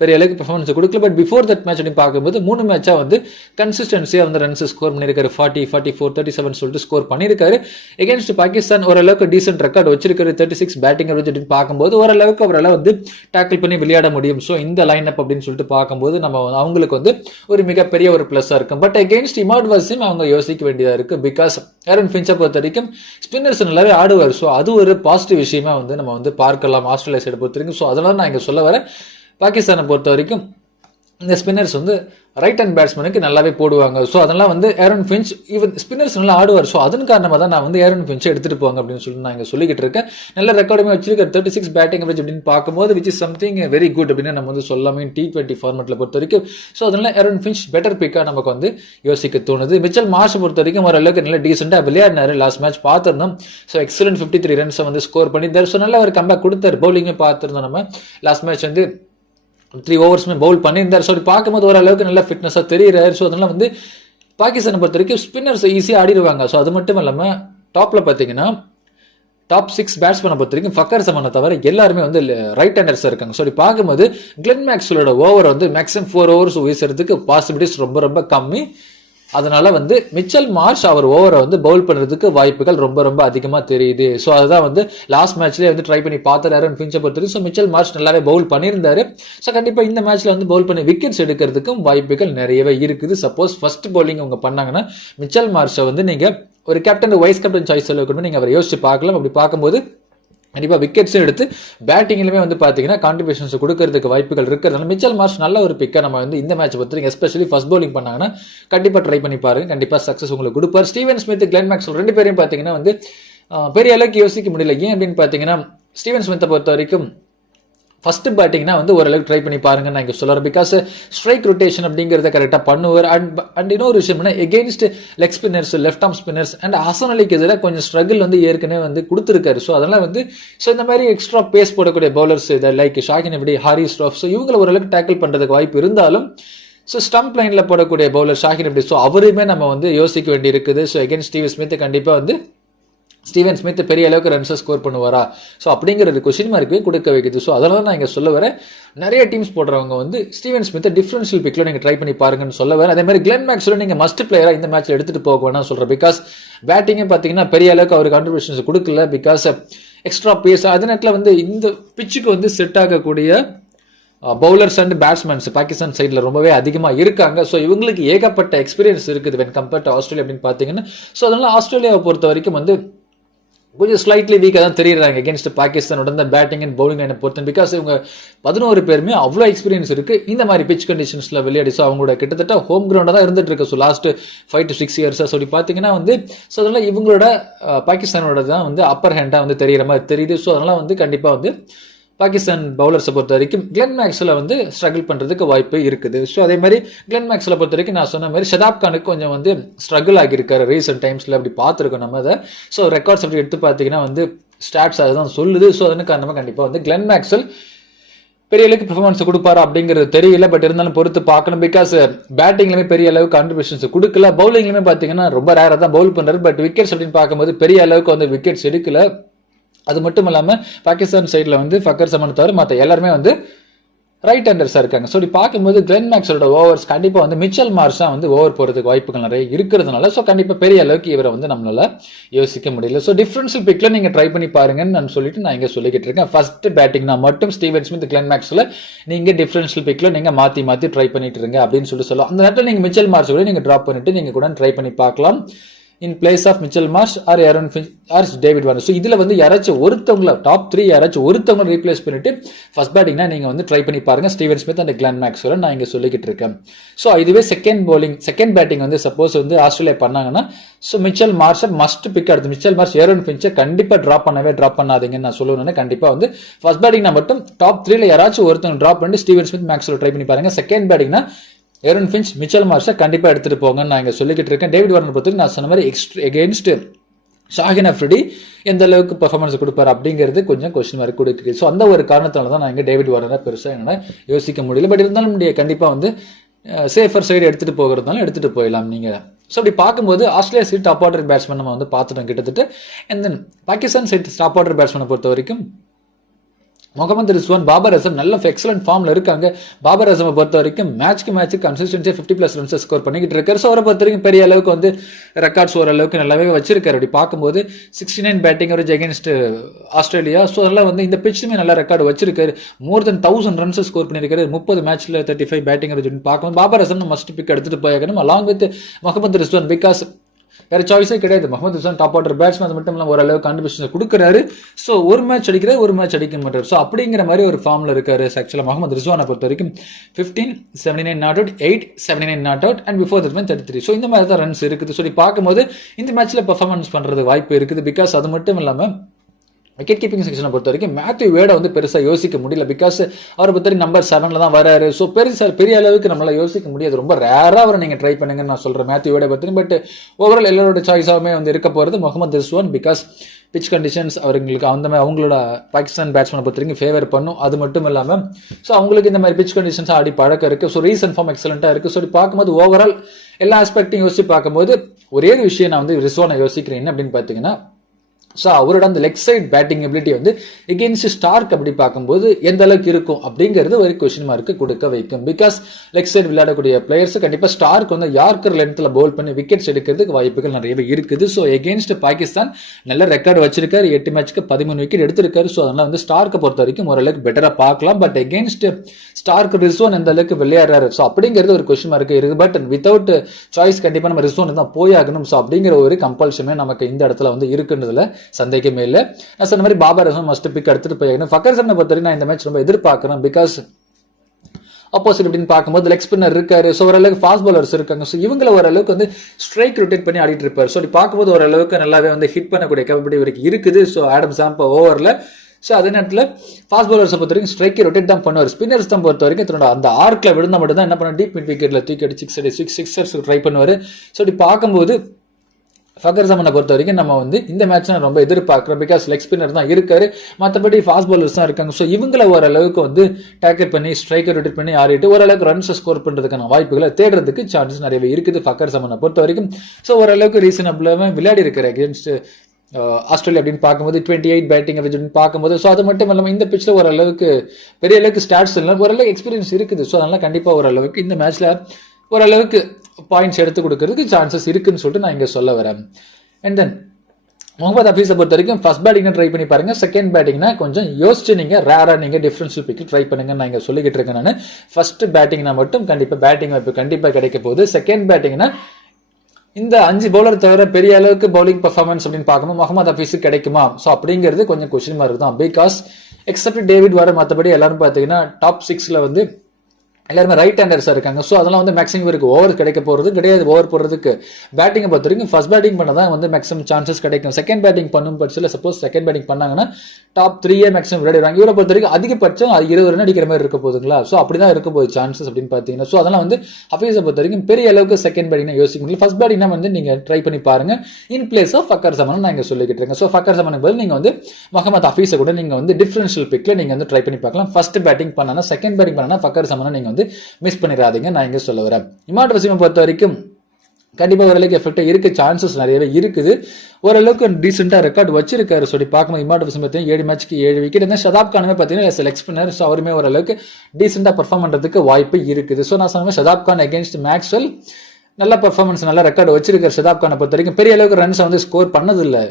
பெரிய அளவுக்கு பர்ஃபார்மன்ஸ் கொடுக்கல. பட் பிஃபோர் தட் மேட்ச் அப்படின்னு பார்க்கும்போது 3 மேட்சாக வந்து கன்சிஸ்டன்சியாக வந்து ரன்ஸ் ஸ்கோர் பண்ணியிருக்காரு. 40, 44, 37 சொல்லிட்டு ஸ்கோர் பண்ணியிருக்காரு. எகென்ஸ்ட் பாகிஸ்தான் ஓரளவுக்கு டீசென்ட் ரெக்கார்டு வச்சிருக்காரு. 36 பேட்டிங் அவரேஜ் அப்படின்னு பார்க்கும்போது ஓரளவுக்கு அவரால் வந்து டேக்கிள் பண்ணி விளையாட முடியும். ஸோ இந்த லைன் அப் அப்படின்னு சொல்லிட்டு பார்க்கும்போது நம்ம அவங்களுக்கு வந்து ஒரு மிகப்பெரிய ஒரு ப்ளஸ்ஸாக இருக்கும். பட் எகென்ஸ்ட் இமாட் வசீம் அவங்க யோசிக்க வேண்டியதாக இருக்குது. பிகாஸ் ஏரன் ஃபின்ச்சை பொறுத்த வரைக்கும் ஸ்பின்னர்ஸ் நல்லாவே ஆடுவார். ஸோ அது ஒரு பாசிட்டிவ் விஷயமா வந்து நம்ம வந்து பார்க்கலாம் ஆஸ்திரேலியா சைடு பொறுத்த வரைக்கும். ஸோ அதனால நான் இங்கே சொல்ல வரேன் பாகிஸ்தானை பொறுத்த வரைக்கும் இந்த ஸ்பின்னர்ஸ் வந்து ரைட் ஹேண்ட் பேட்ஸ்மேனுக்கு நல்லாவே போடுவாங்க. ஸோ அதெல்லாம் வந்து ஏரன் ஃபின்ச் ஈவன் ஸ்பின்னர்ஸ் நல்லா ஆடுவார். ஸோ அதன் காரணமாக தான் நான் வந்து ஏரன் ஃபின்ச்சை எடுத்துகிட்டு போவாங்க அப்படின்னு சொல்லி நான் இங்கே சொல்லிக்கிட்டு இருக்கேன். நல்ல ரெக்கார்டுமே வச்சிருக்காரு. 36 பேட்டிங் அவரேஜ் அப்படின்னு பார்க்கும்போது which is something very good அப்படின்னு நம்ம வந்து சொல்லாமே T20 ஃபார்மெட்டில் பொறுத்த வரைக்கும். ஸோ அதனால ஏரன் ஃபின்ச் பெட்டர் பிக்காக நமக்கு வந்து யோசிக்க தோணுது. மிச்சல் மார்ஷை பொறுத்த வரைக்கும் ஓரளவுக்கு நல்ல டீசெண்டாக விளையாடினாரு. லாஸ்ட் மேட்ச் பார்த்துருந்தோம். ஸோ எக்ஸலன்ட் 53 ரன்ஸை வந்து ஸ்கோர் பண்ணியிருந்தார். ஸோ நல்ல ஒரு கம்பேக் கொடுத்தாரு. பவுலிங்கே பார்த்துருந்தோம் நம்ம லாஸ்ட் மேட்ச் வந்து 3 ஓவர்ஸ்மே பவுல் பண்ணியிருந்தார். ஸோ பார்க்கும்போது ஓரளவுக்கு நல்ல ஃபிட்னஸாக தெரியுறாரு. ஸோ அதனால வந்து பாகிஸ்தானை பொறுத்த வரைக்கும் ஸ்பின்னர்ஸ் ஈஸியாக ஆடிடுவாங்க. ஸோ அது மட்டும் இல்லாமல் டாப்பில் பார்த்தீங்கன்னா டாப் 6 பேட்ஸ்மேனை பொறுத்த வரைக்கும் ஃபக்கர் ஜமானை தவிர எல்லாருமே வந்து ரைட் ஹேண்டர்ஸ் இருக்காங்க. ஸோ பார்க்கும்போது கிளென் மேக்ஸ்வெலோட ஓவர் வந்து மேக்ஸிமம் 4 ஓவர்ஸ் வீசுறதுக்கு பாசிபிலிட்டிஸ் ரொம்ப ரொம்ப கம்மி. அதனால வந்து மிச்சல் மார்ஷ் அவர் ஓவரை வந்து பவுல் பண்ணுறதுக்கு வாய்ப்புகள் ரொம்ப ரொம்ப அதிகமாக தெரியுது. ஸோ அதுதான் வந்து லாஸ்ட் மேட்ச்லேயே வந்து ட்ரை பண்ணி பார்த்துறாரு ஃபின்ச்சை பொறுத்தவரைக்கும். ஸோ மிச்சல் மார்ஷ் நல்லாவே பவுல் பண்ணியிருந்தாரு. ஸோ கண்டிப்பாக இந்த மேட்ச்சில் வந்து பவுல் பண்ணி விக்கெட்ஸ் எடுக்கிறதுக்கும் வாய்ப்புகள் நிறையவே இருக்குது. சப்போஸ் ஃபர்ஸ்ட் பவுலிங் அவங்க பண்ணாங்கன்னா மிச்சல் மார்ஷை வந்து நீங்கள் ஒரு கேப்டன் வைஸ் கேப்டன் சாய்ஸ் சொல்லக்கூடாது நீங்கள் அவரை யோசிச்சு பார்க்கலாம். அப்படி பார்க்கும்போது கண்டிப்பாக விக்கெட்ஸும் எடுத்து பேட்டிங்லுமே வந்து பார்த்தீங்கன்னா கான்ட்ரிபியூஷன்ஸ் கொடுக்கறதுக்கு வாய்ப்புகள் இருக்கிறதுனால மிச்சல் மார்ஷ் நல்ல ஒரு பிக்கை நம்ம வந்து இந்த மேட்ச் பொறுத்தவரைக்கும் எஸ்பெஷலி ஃபர்ஸ்ட் பவுலிங் பண்ணாங்கன்னா கண்டிப்பாக ட்ரை பண்ணி பாருங்க. கண்டிப்பாக சக்ஸஸ் உங்களுக்கு கொடுப்பார். ஸ்டீவன் ஸ்மித், கிளென் மேக்ஸ்வெல் 2 பேரையும் பார்த்தீங்கன்னா வந்து பெரிய அளவுக்கு யோசிக்க முடியல. ஏன் அப்படின்னு பார்த்தீங்கன்னா ஸ்டீவன் ஸ்மித்தை பொறுத்த வரைக்கும் ஃபர்ஸ்ட் பேட்டிங்னா வந்து ஓரளவுக்கு ட்ரை பண்ணி பாருங்க நான் இங்கே சொல்லுறேன். பிகாஸ் ஸ்ட்ரைக் ரொட்டேஷன் அப்படிங்கிறத கரெக்டாக பண்ணுவார். அண்ட் இன்னொரு விஷயம் against leg spinners, left arm spinners and Hasan அலிக்கு எதிராக கொஞ்சம் ஸ்ட்ரகிள் வந்து ஏற்கனவே வந்து கொடுத்துருக்காரு. ஸோ அதெல்லாம் வந்து ஸோ இந்த மாதிரி எக்ஸ்ட்ரா பேஸ் போடக்கூடிய பவுலர்ஸ் இதை லைக் ஷாஹின் அஃப்ரிடி, ஹாரிஸ் ராஃப், ஸோ இவங்களை ஓரளவுக்கு டேக்கிள் பண்ணுறதுக்கு வாய்ப்பு இருந்தாலும் ஸோ ஸ்டம்ப் லைனில் போடக்கூடிய பவுலர் ஷாஹின் அஃப்ரிடி, ஸோ அவருமே நம்ம வந்து யோசிக்க வேண்டி இருக்குது. ஸோ எகெயின்ஸ்ட் ஸ்டீவன் ஸ்மித் கண்டிப்பாக வந்து ஸ்டீவன் ஸ்மித் பெரிய அளவுக்கு ரன்ஸை ஸ்கோர் பண்ணுவாரா? ஸோ அப்படிங்கிறது கொஸ்டின் மார்க்கே கொடுக்க வைக்குது. ஸோ அதனால நான் இங்கே சொல்ல வரேன் நிறைய டீம்ஸ் போடுறவங்க வந்து ஸ்டீவன் ஸ்மித் டிஃபரன்ஷியல் பிக்ல நீங்க ட்ரை பண்ணி பாருங்கன்னு சொல்ல வேற. அதே மாதிரி கிளென் மேக்ஸ்வெல் நீங்க மஸ்ட் பிளேயரா இந்த மேட்ச்ல எடுத்துட்டு போக வேணாம் சொல்றேன். பிகாஸ் பேட்டிங்கே பாத்தீங்கன்னா பெரிய அளவுக்கு அவர் கான்ட்ரிபியூஷன்ஸ் கொடுக்கல. பிகாஸ் எக்ஸ்ட்ரா பேஸ் அதே நேரத்தில் வந்து இந்த பிச்சுக்கு வந்து செட் ஆகக்கூடிய பவுலர்ஸ் அண்ட் பேட்ஸ்மேன்ஸ் பாகிஸ்தான் சைடில் ரொம்பவே அதிகமாக இருக்காங்க. ஸோ இவங்களுக்கு ஏகப்பட்ட எக்ஸ்பீரியன்ஸ் இருக்குது வென் கம்பேர்ட் டு ஆஸ்திரேலியா அப்படின்னு பார்த்தீங்கன்னா. ஸோ அதனால ஆஸ்திரேலியாவை பொறுத்த வரைக்கும் வந்து கொஞ்சம் ஸ்லைட்லி வீக்காக தான் தெரியுறாங்க அகேன்ஸ்ட் பாகிஸ்தானோட இந்த பேட்டிங் அண்ட் பவுலிங் லைனை பொறுத்து. பிகாஸ் இவங்க 11 பேருமே அவ்வளோ எக்ஸ்பீரியன்ஸ் இருக்கு இந்த மாதிரி பிச் கண்டிஷன்ஸில் விளையாடி. ஸோ அவங்களோட கிட்டத்தட்ட ஹோம் கிரவுண்டாக தான் இருந்துட்டு இருக்கு. ஸோ லாஸ்ட் 5 to 6 இயர்ஸாக சொல்லி பார்த்தீங்கன்னா வந்து ஸோ அதனால இவங்களோட பாகிஸ்தானோட தான் வந்து அப்பர் ஹேண்டாக வந்து தெரிகிற மாதிரி தெரியுது. ஸோ அதனால வந்து கண்டிப்பாக வந்து பாகிஸ்தான் பவுலர்ஸை பொறுத்த வரைக்கும் கிளென் மேக்ஸ்வெல் வந்து ஸ்ட்ரகிள் பண்ணுறதுக்கு வாய்ப்பு இருக்குது. ஸோ அதே மாதிரி கிளென் மேக்ஸ்வெலை பொறுத்த வரைக்கும் நான் சொன்ன மாதிரி ஷதாப் கானுக்கு கொஞ்சம் வந்து ஸ்ட்ரகிள் ஆகியிருக்காரு ரீசெண்ட் டைம்ஸில். அப்படி பார்த்துருக்கோம் நம்ம அதை. ஸோ ரெக்கார்ட்ஸ் அப்படி எடுத்து பார்த்தீங்கன்னா வந்து ஸ்டாட்ஸ் அதுதான் சொல்லுது. ஸோ அதற்கு காரணமாக கண்டிப்பாக வந்து கிளென் மேக்ஸ்வெல் பெரிய அளவுக்கு பெர்ஃபார்மன்ஸ் கொடுப்பாரா அப்படிங்கிறது தெரியல. பட் இருந்தாலும் பொறுத்து பார்க்கணும். பிகாஸ் பேட்டிங்லுமே பெரிய அளவுக்கு கான்ட்ரிபியூஷன்ஸ் கொடுக்கல. பவுலிங்லுமே பார்த்தீங்கன்னா ரொம்ப ரேராக தான் பவுல் பண்ணுறாரு. பட் விக்கெட்ஸ் அப்படின்னு பார்க்கும்போது பெரிய அளவுக்கு வந்து விக்கெட்ஸ் எடுக்கல. அது மட்டும் இல்லாமல் பாகிஸ்தான் சைடில் வந்து ஃபக்கர் சமன் தவிர மற்ற எல்லாருமே வந்து ரைட் ஹேண்டர்ஸாக இருக்காங்க. ஸோ இப்படி பார்க்கும்போது கிளென் மேக்ஸ்வெலோட ஓவர்ஸ் கண்டிப்பாக வந்து மிச்சல் மார்ஷா வந்து ஓவர் போகிறதுக்கு வாய்ப்புகள் நிறைய இருக்கிறதுனால ஸோ கண்டிப்பாக பெரிய அளவுக்கு இவரை வந்து நம்மளால யோசிக்க முடியல. ஸோ டிஃபரன்ஷியல் பிக்கில் நீங்கள் ட்ரை பண்ணி பாருங்கன்னு நான் சொல்லிட்டு நான் இங்கே சொல்லிக்கிட்டு இருக்கேன். ஃபர்ஸ்ட் பேட்டிங்னா மட்டும் ஸ்டீவன் ஸ்மித் கிளென் மேக்ஸ்வெல் நீங்கள் டிஃபரன்ஷியல் பிக்கில் நீங்கள் மாற்றி ட்ரை பண்ணிட்டு இருங்க அப்படின்னு சொல்லலாம். அந்த நேரத்தில் நீங்கள் மிச்சல் மார்ஷ் கூட நீங்கள் ட்ராப் பண்ணிட்டு நீங்கள் கூட ட்ரை பண்ணி பார்க்கலாம் in place of Mitchell Marsh or Aaron Finch or David Warner. So இதில் வந்து யாராச்சும் ஒருத்தவங்களை டாப் 3 யாராச்சும் ஒருத்தவங்களை ரீப்ளேஸ் பண்ணிட்டு ஃபர்ஸ்ட் பேட்டிங்னா நீங்கள் வந்து ட்ரை பண்ணி பாருங்க Steven Smith and Glenn Maxwell நான் இங்கே சொல்லிக்கிட்டு இருக்கேன். ஸோ இதுவே செகண்ட் பேட்டிங் வந்து சப்போஸ் வந்து ஆஸ்திரேலியா பண்ணாங்கன்னா ஸோ மிச்சல் மார்ஷை மஸ்ட் பிக் அடுத்து மிச்சல் மார்ஷ் ஏரோன் ஃபின்ச்சை கண்டிப்பாக ட்ராப் பண்ணாதீங்கன்னு நான் சொல்லுவேன். கண்டிப்பாக வந்து ஃபர்ஸ்ட் பேட்டிங்னா மட்டும் டாப் 3ல யாராச்சும் ஒருத்தவங்க ட்ராப் பண்ணிட்டு ஸ்டீவன் ஸ்மித் மேக்ஸ்வெல் ட்ரை பண்ணி பாருங்க. செகண்ட் பேட்டிங்னா ஏரோன் ஃபின்ச் மிச்சல் மார்ஷை கண்டிப்பாக எடுத்துட்டு போங்கன்னு நான் இங்கே சொல்லிக்கிட்டு இருக்கேன். டேவிட் வார்னர் பொறுத்தவரைக்கும் நான் சொன்ன மாதிரி எகெயின்ஸ்ட் ஷாஹின் அஃப்ரிடி எந்த அளவுக்கு பெர்ஃபார்மன்ஸ் கொடுப்பார் அப்படிங்கிறது கொஞ்சம் கொஸ்டின் மார்க் கொடுக்குது. ஸோ அந்த ஒரு காரணத்தால தான் நான் இங்கே டேவிட் வார்னரை பெருசாக என்னால் யோசிக்க முடியல. பட் இருந்தாலும் கண்டிப்பாக வந்து சேஃபர் சைடு எடுத்துகிட்டு போகிறதுனால எடுத்துகிட்டு போயிடலாம் நீங்கள். ஸோ அப்படி பார்க்கும்போது Australia side top order batsman நம்ம வந்து பார்த்துட்டோம் கிட்டத்தட்ட. And then Pakistan side top order பேட்ஸ்மேனை பொறுத்த வரைக்கும் முகமது ரிஸ்வான், பாபர் அசம் நல்ல எக்ஸலன்ட் ஃபார்ம்ல இருக்காங்க. பாபர் அசமை பொறுத்த வரைக்கும் மேட்ச் கன்சிஸ்டன்சியா 50+ ரன்ஸ் ஸ்கோர் பண்ணிக்கிட்டு இருக்காரு. ஸோ அவரை பொறுத்த வரைக்கும் பெரிய அளவுக்கு வந்து ரெக்கார்ட்ஸ் ஓரளவுக்கு நல்லாவே வச்சிருக்காரு. அப்படி பார்க்கும்போது 69 batting average against Australia. So அதெல்லாம் வந்து இந்த பிச்சுமே நல்ல ரெக்கார்டு வச்சிருக்காரு. மோர் தென் 1000 ரன்ஸ் ஸ்கோர் பண்ணியிருக்காரு 30 மேட்ச்ல 35 பேட்டிங் அவரேஜ் பார்க்கும்போது பாபர் அசம் மஸ்ட் பிக் எடுத்துட்டு போயாக்கணும் along with Mohammad Rizwan. Because வேற சாய்ஸே கிடையாது. Mohammad Rizwan top order batsman, அது மட்டும் இல்லாமல் ஓரளவு கான்ட்ரிபியூஷன் கொடுக்குறாரு. ஸோ ஒரு மேட்ச் அடிக்கிறார், ஒரு மேட்ச் அடிக்க மாட்டார். ஸோ அப்படிங்கிற மாதிரி ஒரு ஃபார்ம்ல இருக்காரு. ஆக்சுவலாக முகமது ரிஸ்வானை பொறுத்த வரைக்கும் 15 79 not out, 8 79 not out and before that 33. So இந்த மாதிரி தான் ரன்ஸ் இருக்குது. ஸோ பார்க்கும்போது இந்த மேட்ச்ல பெர்ஃபார்மன்ஸ் பண்றது வாய்ப்பு இருக்குது. பிகாஸ் அது மட்டும் இல்லாமல் விக்கெட் கீப்பிங் செக்ஷனை பொறுத்த வரைக்கும் மேத்யூ வேடை வந்து பெருசாக யோசிக்க முடியல. பிகாஸ் அவரை பொறுத்த வரைக்கும் நம்பர் 7ல தான் வராரு. ஸோ பெரிய அளவுக்கு நம்மளால யோசிக்க முடியாது. ரொம்ப ரேராக அவரை நீங்கள் ட்ரை பண்ணுங்கன்னு நான் சொல்கிறேன் மேத்யூ வேடை பற்றி. பட் ஓவரால் எல்லாரோட சாய்ஸாகவே வந்து இருக்க போகிறது Mohammad Rizwan. Because pitch conditions அவங்களுக்கு அவங்களோட பாகிஸ்தான் பேட்ஸ்மேனை பொறுத்த வரைக்கும் ஃபேவர் பண்ணும். அது மட்டும் இல்லாமல் ஸோ அவங்களுக்கு இந்த மாதிரி பிச் கண்டிஷன்ஸ் ஆடி பழக்கம் இருக்குது. ஸோ ரீசன்ட் ஃபார்ம் எக்ஸலண்ட்டாக இருக்குது. ஸோ பார்க்கும்போது ஓவரால் எல்லா ஆஸ்பெக்டையும் யோசிச்சு பார்க்கும்போது ஒரே ஒரு விஷயம் நான் வந்து ரிஸ்வானை யோசிக்கிறேன் என்ன அப்படின்னு பார்த்தீங்கன்னா ஸோ அவரோட அந்த லெக் சைட் பேட்டிங் எபிலிட்டி வந்து எகெயின்ஸ்ட் ஸ்டார்க் அப்படி பார்க்கும்போது எந்த அளவுக்கு இருக்கும் அப்படிங்கிறது ஒரு கொஸ்டின் மார்க்கு கொடுக்க வைக்கும். பிகாஸ் லெக் சைட் விளையாடக்கூடிய பிளேயர்ஸ் கண்டிப்பாக ஸ்டார்க் வந்து யார்க்கர் லென்த்தில் பவுல் பண்ணி விக்கெட்ஸ் எடுக்கிறதுக்கு வாய்ப்புகள் நிறையவே இருக்குது. ஸோ எகெயின்ஸ்ட் பாகிஸ்தான் நல்ல ரெக்கார்டு வச்சிருக்காரு. 8 மேட்ச்க்கு 13 விக்கெட் எடுத்திருக்காரு. ஸோ அதனால வந்து ஸ்டார்க்கை பொறுத்த வரைக்கும் ஓரளவுக்கு பெட்டராக பார்க்கலாம். பட் எகெயின்ஸ்ட் ஸ்டார்க் ரிஸ்வான் எந்த அளவுக்கு விளையாடுறாரு ஸோ அப்படிங்கிறது ஒரு கொஸ்டின் மார்க்கு இருக்குது. பட் வித்தவுட் சாய்ஸ் கண்டிப்பாக நம்ம ரிஸ்வான் தான் போயாகணும். ஸோ அப்படிங்கிற ஒரு கம்பல்ஷனே நமக்கு இந்த இடத்துல வந்து இருக்குன்றதுல சந்தேகமே இல்லை. நான் சொன்ன மாதிரி பாபர் அசம் மஸ்ட் பிக் எடுத்துட்டு போய் ஃபக்கர் சம்னை பொறுத்தவரைக்கும் நான் இந்த மேட்ச் ரொம்ப எதிர்பார்க்கிறேன். பிகாஸ் ஆப்போசிட் அப்படின்னு பார்க்கும்போது லெக் ஸ்பின்னர் இருக்காரு. ஸோ ஓரளவுக்கு ஃபாஸ்ட் பாலர்ஸ் இருக்காங்க. ஸோ இவங்களை ஓரளவுக்கு வந்து ஸ்ட்ரைக் ரொட்டேட் பண்ணி ஆடிட்டு இருப்பார். ஸோ பார்க்கும்போது ஓரளவுக்கு நல்லாவே வந்து ஹிட் பண்ணக்கூடிய கேப்பபிலிட்டி வரைக்கும் இருக்குது. ஸோ ஆடம் சாம்பா ஓவரில் ஸோ அதே நேரத்தில் ஃபாஸ்ட் பாலர்ஸை பொறுத்த வரைக்கும் ஸ்ட்ரைக்கை ரொட்டேட் தான் பண்ணுவார். ஸ்பின்னர்ஸ் தான் பொறுத்த வரைக்கும் தன்னோட அந்த ஆர்க்கில் விழுந்தா மட்டும் தான் என்ன பண்ண டீப் மிட் விக்கெட்டில் தூக்கி அடிச்சு சிக்ஸர்ஸ் ட்ரை பண்ணுவார். ஸோ இப்படி பார்க்கும்போது ஃபக்கர் ஜமானை பொறுத்த வரைக்கும் நம்ம வந்து இந்த மேட்ச் நான் ரொம்ப எதிர்பார்க்குறோம். பிகாஸ் லெக் ஸ்பின்னர் தான் இருக்காரு, மற்றபடி ஃபாஸ்ட் பாலர்ஸ் தான் இருக்காங்க. ஸோ இவங்களை ஓரளவுக்கு வந்து டேக்கிள் பண்ணி ஸ்ட்ரைக்கர் ரொட்டேட் பண்ணி ஆடிட்டு ஓரளவுக்கு ரன்ஸ் ஸ்கோர் பண்ணுறதுக்கான வாய்ப்புகளை தேடுறதுக்கு சான்சஸ் நிறையவே இருக்குது ஃபக்கர் ஜமானை பொறுத்த வரைக்கும். ஸோ ஓரளவுக்கு ரீசனபிளாக விளையாடி இருக்கிற அகேன்ஸ்ட் ஆஸ்திரேலியா அப்படின்னு பார்க்கும்போது 28 பேட்டிங் அப்படின்னு பார்க்கும்போது, ஸோ அது மட்டும் இல்லாமல் இந்த பிச்சில் ஓரளவுக்கு பெரிய அளவுக்கு ஸ்டாட்ஸ் இல்லை, ஓரளவுக்கு எக்ஸ்பீரியன்ஸ் இருக்குது. ஸோ அதனால கண்டிப்பாக ஓரளவுக்கு இந்த மேட்ச்ல ஓரளவுக்கு பாயிண்ட்ஸ் எடுத்து கொடுக்கறதுக்கு சான்சஸ் இருக்குன்னு சொல்லிட்டு நான் இங்கே சொல்ல வரேன். அண்ட் தென் முகமது ஹபீஸை பொறுத்த வரைக்கும் ஃபர்ஸ்ட் பேட்டிங் ட்ரை பண்ணி பாருங்க. செகண்ட் பேட்டிங்னா கொஞ்சம் யோசிச்சு நீங்க ரேரா நீங்க டிஃபரன்ஷியல் பிக் ட்ரை பண்ணுங்க. நான் இங்க சொல்லிக்கிட்டு இருக்கேன். நான் ஃபர்ஸ்ட் பேட்டிங்னா மட்டும் கண்டிப்பா பேட்டிங் வாய்ப்பு கண்டிப்பா கிடைக்க போகுது. செகண்ட் பேட்டிங்னா இந்த 5 பவுலர் தவிர பெரிய அளவுக்கு பவுலிங் பர்ஃபார்மன்ஸ் அப்படின்னு பார்க்கும்போது முகமது ஹபீஸுக்கு கிடைக்குமா? ஸோ அப்படிங்கிறது கொஞ்சம் கொஸ்டின் மார்க் தான். பிகாஸ் எக்ஸப்ட் டேவிட் வர மற்றபடி எல்லாரும் பார்த்தீங்கன்னா டாப் 6ல வந்து எல்லாருமே ரைட் ஹேண்டர்ஸாக இருக்காங்க. ஸோ அதெல்லாம் வந்து மேக்ஸிமம் இருக்கு. ஓவர் கிடைக்க போகிறது கிடையாது. ஓவர் போடுறதுக்கு பேட்டிங்கை பொறுத்த வரைக்கும் ஃபர்ஸ்ட் பேட்டிங் பண்ண தான் வந்து மேக்ஸிமம் சான்சஸ் கிடைக்கும். செகண்ட் பேட்டிங் பண்ணும் பட்சத்தில் சப்போஸ் செகண்ட் பேட்டிங் பண்ணாங்கன்னா டாப் 3 மேக்ஸிமம் விளையாடுவாங்க. இவரை பொறுத்த வரைக்கும் அதிகபட்சம் 20 ரன் அடிக்கிற மாதிரி இருக்க போதுங்களா? ஸோ அப்படி தான் இருக்க போகுது சான்சஸ் அப்படின்னு பார்த்தீங்கன்னா. ஸோ அதெல்லாம் வந்து ஹபீஸை பொறுத்த வரைக்கும் பெரிய அளவுக்கு செகண்ட் பேட்டிங் யோசிக்க முடியல. ஃபர்ஸ்ட் பேட்டிங்னா வந்து நீங்கள் ட்ரை பண்ணி பாருங்க. இன் பிளேஸ் ஆஃப் ஃபக்கர் ஜமான் நான் இங்கே சொல்லிக்கிட்டு இருக்கேன். ஸோ ஃபக்கர் ஜமானுக்கு பதில் நீங்கள் வந்து முகமது ஹபீஸை கூட நீங்கள் வந்து டிஃபரன்ஷியல் பிக்ல நீங்கள் வந்து ட்ரை பண்ணி பார்க்கலாம். ஃபர்ஸ்ட் பேட்டிங் பண்ணனா செகண்ட் பேட்டிங் பண்ணனா ஃபக்கர் ஜமானை நீங்கள் வந்து மிஸ் பண்ணிடாதீங்க. நான் இங்க சொல்ல வரேன். இமாட் வசீமை பொறுத்த வரைக்கும் கண்டிப்பா ஓரளவுக்கு எஃபெக்ட் இருக்கு, சான்சஸ் நிறையவே இருக்குது. ஓரளவுக்கு டீசெண்டா ரெக்கார்ட் வச்சிருக்காரு. சொல்லி பார்க்கும்போது இமாட் வசீம் பார்த்தீங்கன்னா 7 மேட்ச்க்கு 7 விக்கெட். இந்த ஷதாப் கானுமே பார்த்தீங்கன்னா செலக்ட் பண்ணார். ஸோ அவருமே ஓரளவுக்கு டீசெண்டா பர்ஃபார்ம் பண்றதுக்கு வாய்ப்பு இருக்குது. ஸோ நான் சொன்ன ஷதாப் கான் அகேன்ஸ்ட் மேக்ஸ்வெல் நல்ல பர்ஃபார்மன்ஸ் நல்ல ரெக்கார்டு வச்சிருக்காரு. ஷதாப் கானை பொறுத்த வரைக்கும் பெரிய அளவுக்கு ரன்ஸ் வந்து ஸ்கோர் பண்ணதில்லை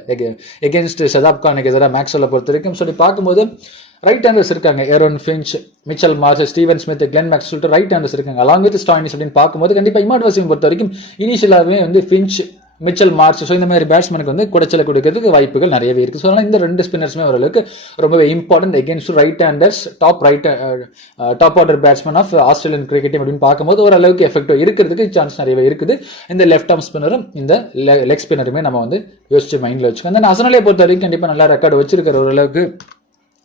எகேன்ஸ்ட் ஷதாப் கானுக்கு எதிராக மேக்ஸ்வெல்லை பொறுத்த வரைக்கும். சொல்லி பார்க்கும்போது ரைட் ஹேண்டர்ஸ் இருக்காங்க. Aaron Finch, Mitchell Marsh, Steven Smith, Glenn Max சொல்லிட்டு ரைட் ஹேண்டர்ஸ் இருக்காங்க. அலாங் வித் ஸ்டாயினிஸ் அப்படின்னு பார்க்கும்போது கண்டிப்பா இமாட் வசீம் பொறுத்த வரைக்கும் இனிஷியலாகவே வந்து ஃபின்ச், மிச்சல் மார்ச், ஸோ இந்த மாதிரி பேட்ஸ்மேனுக்கு வந்து குடைச்சலை கொடுக்கறதுக்கு வாய்ப்புகள் நிறையவே இருக்கு. ஸோ அதனால இந்த 2 ஸ்பின்னர்ஸுமே ஓரளவுக்கு ரொம்பவே important against right handers top order batsman of Australian cricket அப்படின்னு பார்க்கும்போது ஓரளவுக்கு எஃபெக்டிவ் இருக்கிறதுக்கு சான்ஸ் நிறையவே இருக்குது. இந்த லெஃப்ட் ஆர்ம் ஸ்பின்னரும் இந்த லெக் ஸ்பின்னருமே நம்ம வந்து யோசிச்சு மைண்ட்ல வச்சுக்கோங்க. அந்த அசனாலியை பொறுத்த வரைக்கும் கண்டிப்பாக நல்லா ரெக்கார்டு வச்சிருக்கிற ஓரளவுக்கு.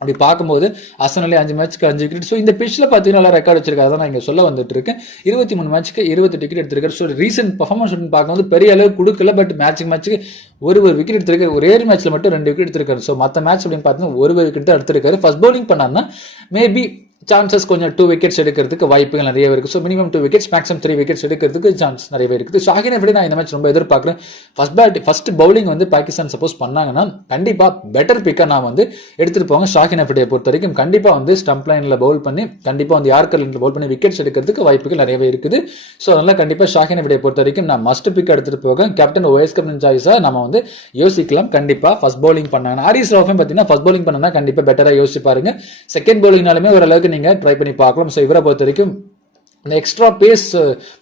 அப்படி பார்க்கும்போது அசனாலே 5 மேட்ச்க்கு 5 விக்கெட். ஸோ இந்த பிச்சில் பார்த்தீங்கன்னா நல்லா ரெக்கார்டு வச்சிருக்காரு. அதான் நான் இங்கே சொல்ல வந்துட்டு இருக்கேன். 23 மேட்ச்க்கு 28 விக்கெட் எடுத்திருக்காரு. ஸோ ரீசென்ட் பர்ஃபார்மன்ஸ் பார்க்கும்போது பெரிய அளவுக்கு கொடுக்கல. பட் மேட்ச்சுக்கு ஒரு விக்கெட் எடுத்திருக்காரு. ஒரே மேட்ச்ல மட்டும் 2 விக்கெட் எடுத்திருக்காரு. ஸோ மற்ற மேட்ச் அப்படின்னு பார்த்தீங்கன்னா ஒரு விக்கெட் தான் எடுத்திருக்காரு. ஃபர்ஸ்ட் பவுலிங் பண்ணாருன்னா மேபி சான்சஸ் கொஞ்சம் 2 விக்கெட்ஸ் எடுக்கிறதுக்கு வாய்ப்புகள் நிறையவே இருக்கு. So minimum 2 wickets maximum 3 wickets எடுக்கிறதுக்கு சான்ஸ் நிறையவே இருக்குது. ஷாஹின் அஃப்ரிடி நான் இந்த மேட்ச் ரொம்ப எதிர்பார்க்குறேன். ஃபர்ஸ்ட் பவுலிங் வந்து பாகிஸ்தான் சப்போஸ் பண்ணாங்கன்னா கண்டிப்பா பெட்டர் பிக்கை நான் வந்து எடுத்துட்டு போங்க. ஷாஹின் அஃப்ரிடியை பொறுத்த வரைக்கும் கண்டிப்பா வந்து ஸ்டம்ப் லைன்ல பவுல் பண்ணி கண்டிப்பா வந்து யார்கர் லைன்ல பவுல் பண்ணி விக்கெட்ஸ் எடுக்கிறதுக்கு வாய்ப்புகள் நிறையவே இருக்குது. ஸோ அதனால கண்டிப்பா ஷாஹின் அஃப்ரிடியை பொறுத்த வரைக்கும் நான் மஸ்ட் பிக் எடுத்துட்டு போக கேப்டன் ஓஎஸ் கேப்டன் சாய்ஸா நம்ம வந்து யோசிக்கலாம். கண்டிப்பா ஃபர்ஸ்ட் பவுலிங் பண்ணாங்கன்னா ஹாரிஸ் ரவுஃபும் பார்த்தீங்கன்னா ஃபர்ஸ்ட் பவுலிங் பண்ணா கண்டிப்பா பெட்டரா யோசிச்சு பாருங்க. செகண்ட் பவுலிங்னாலுமே ஓரளவுக்கு நீங்க ட்ரை பண்ணி பார்க்கலாம். ஸோ இவரை பொறுத்த வரைக்கும் இந்த எக்ஸ்ட்ரா பேஸ்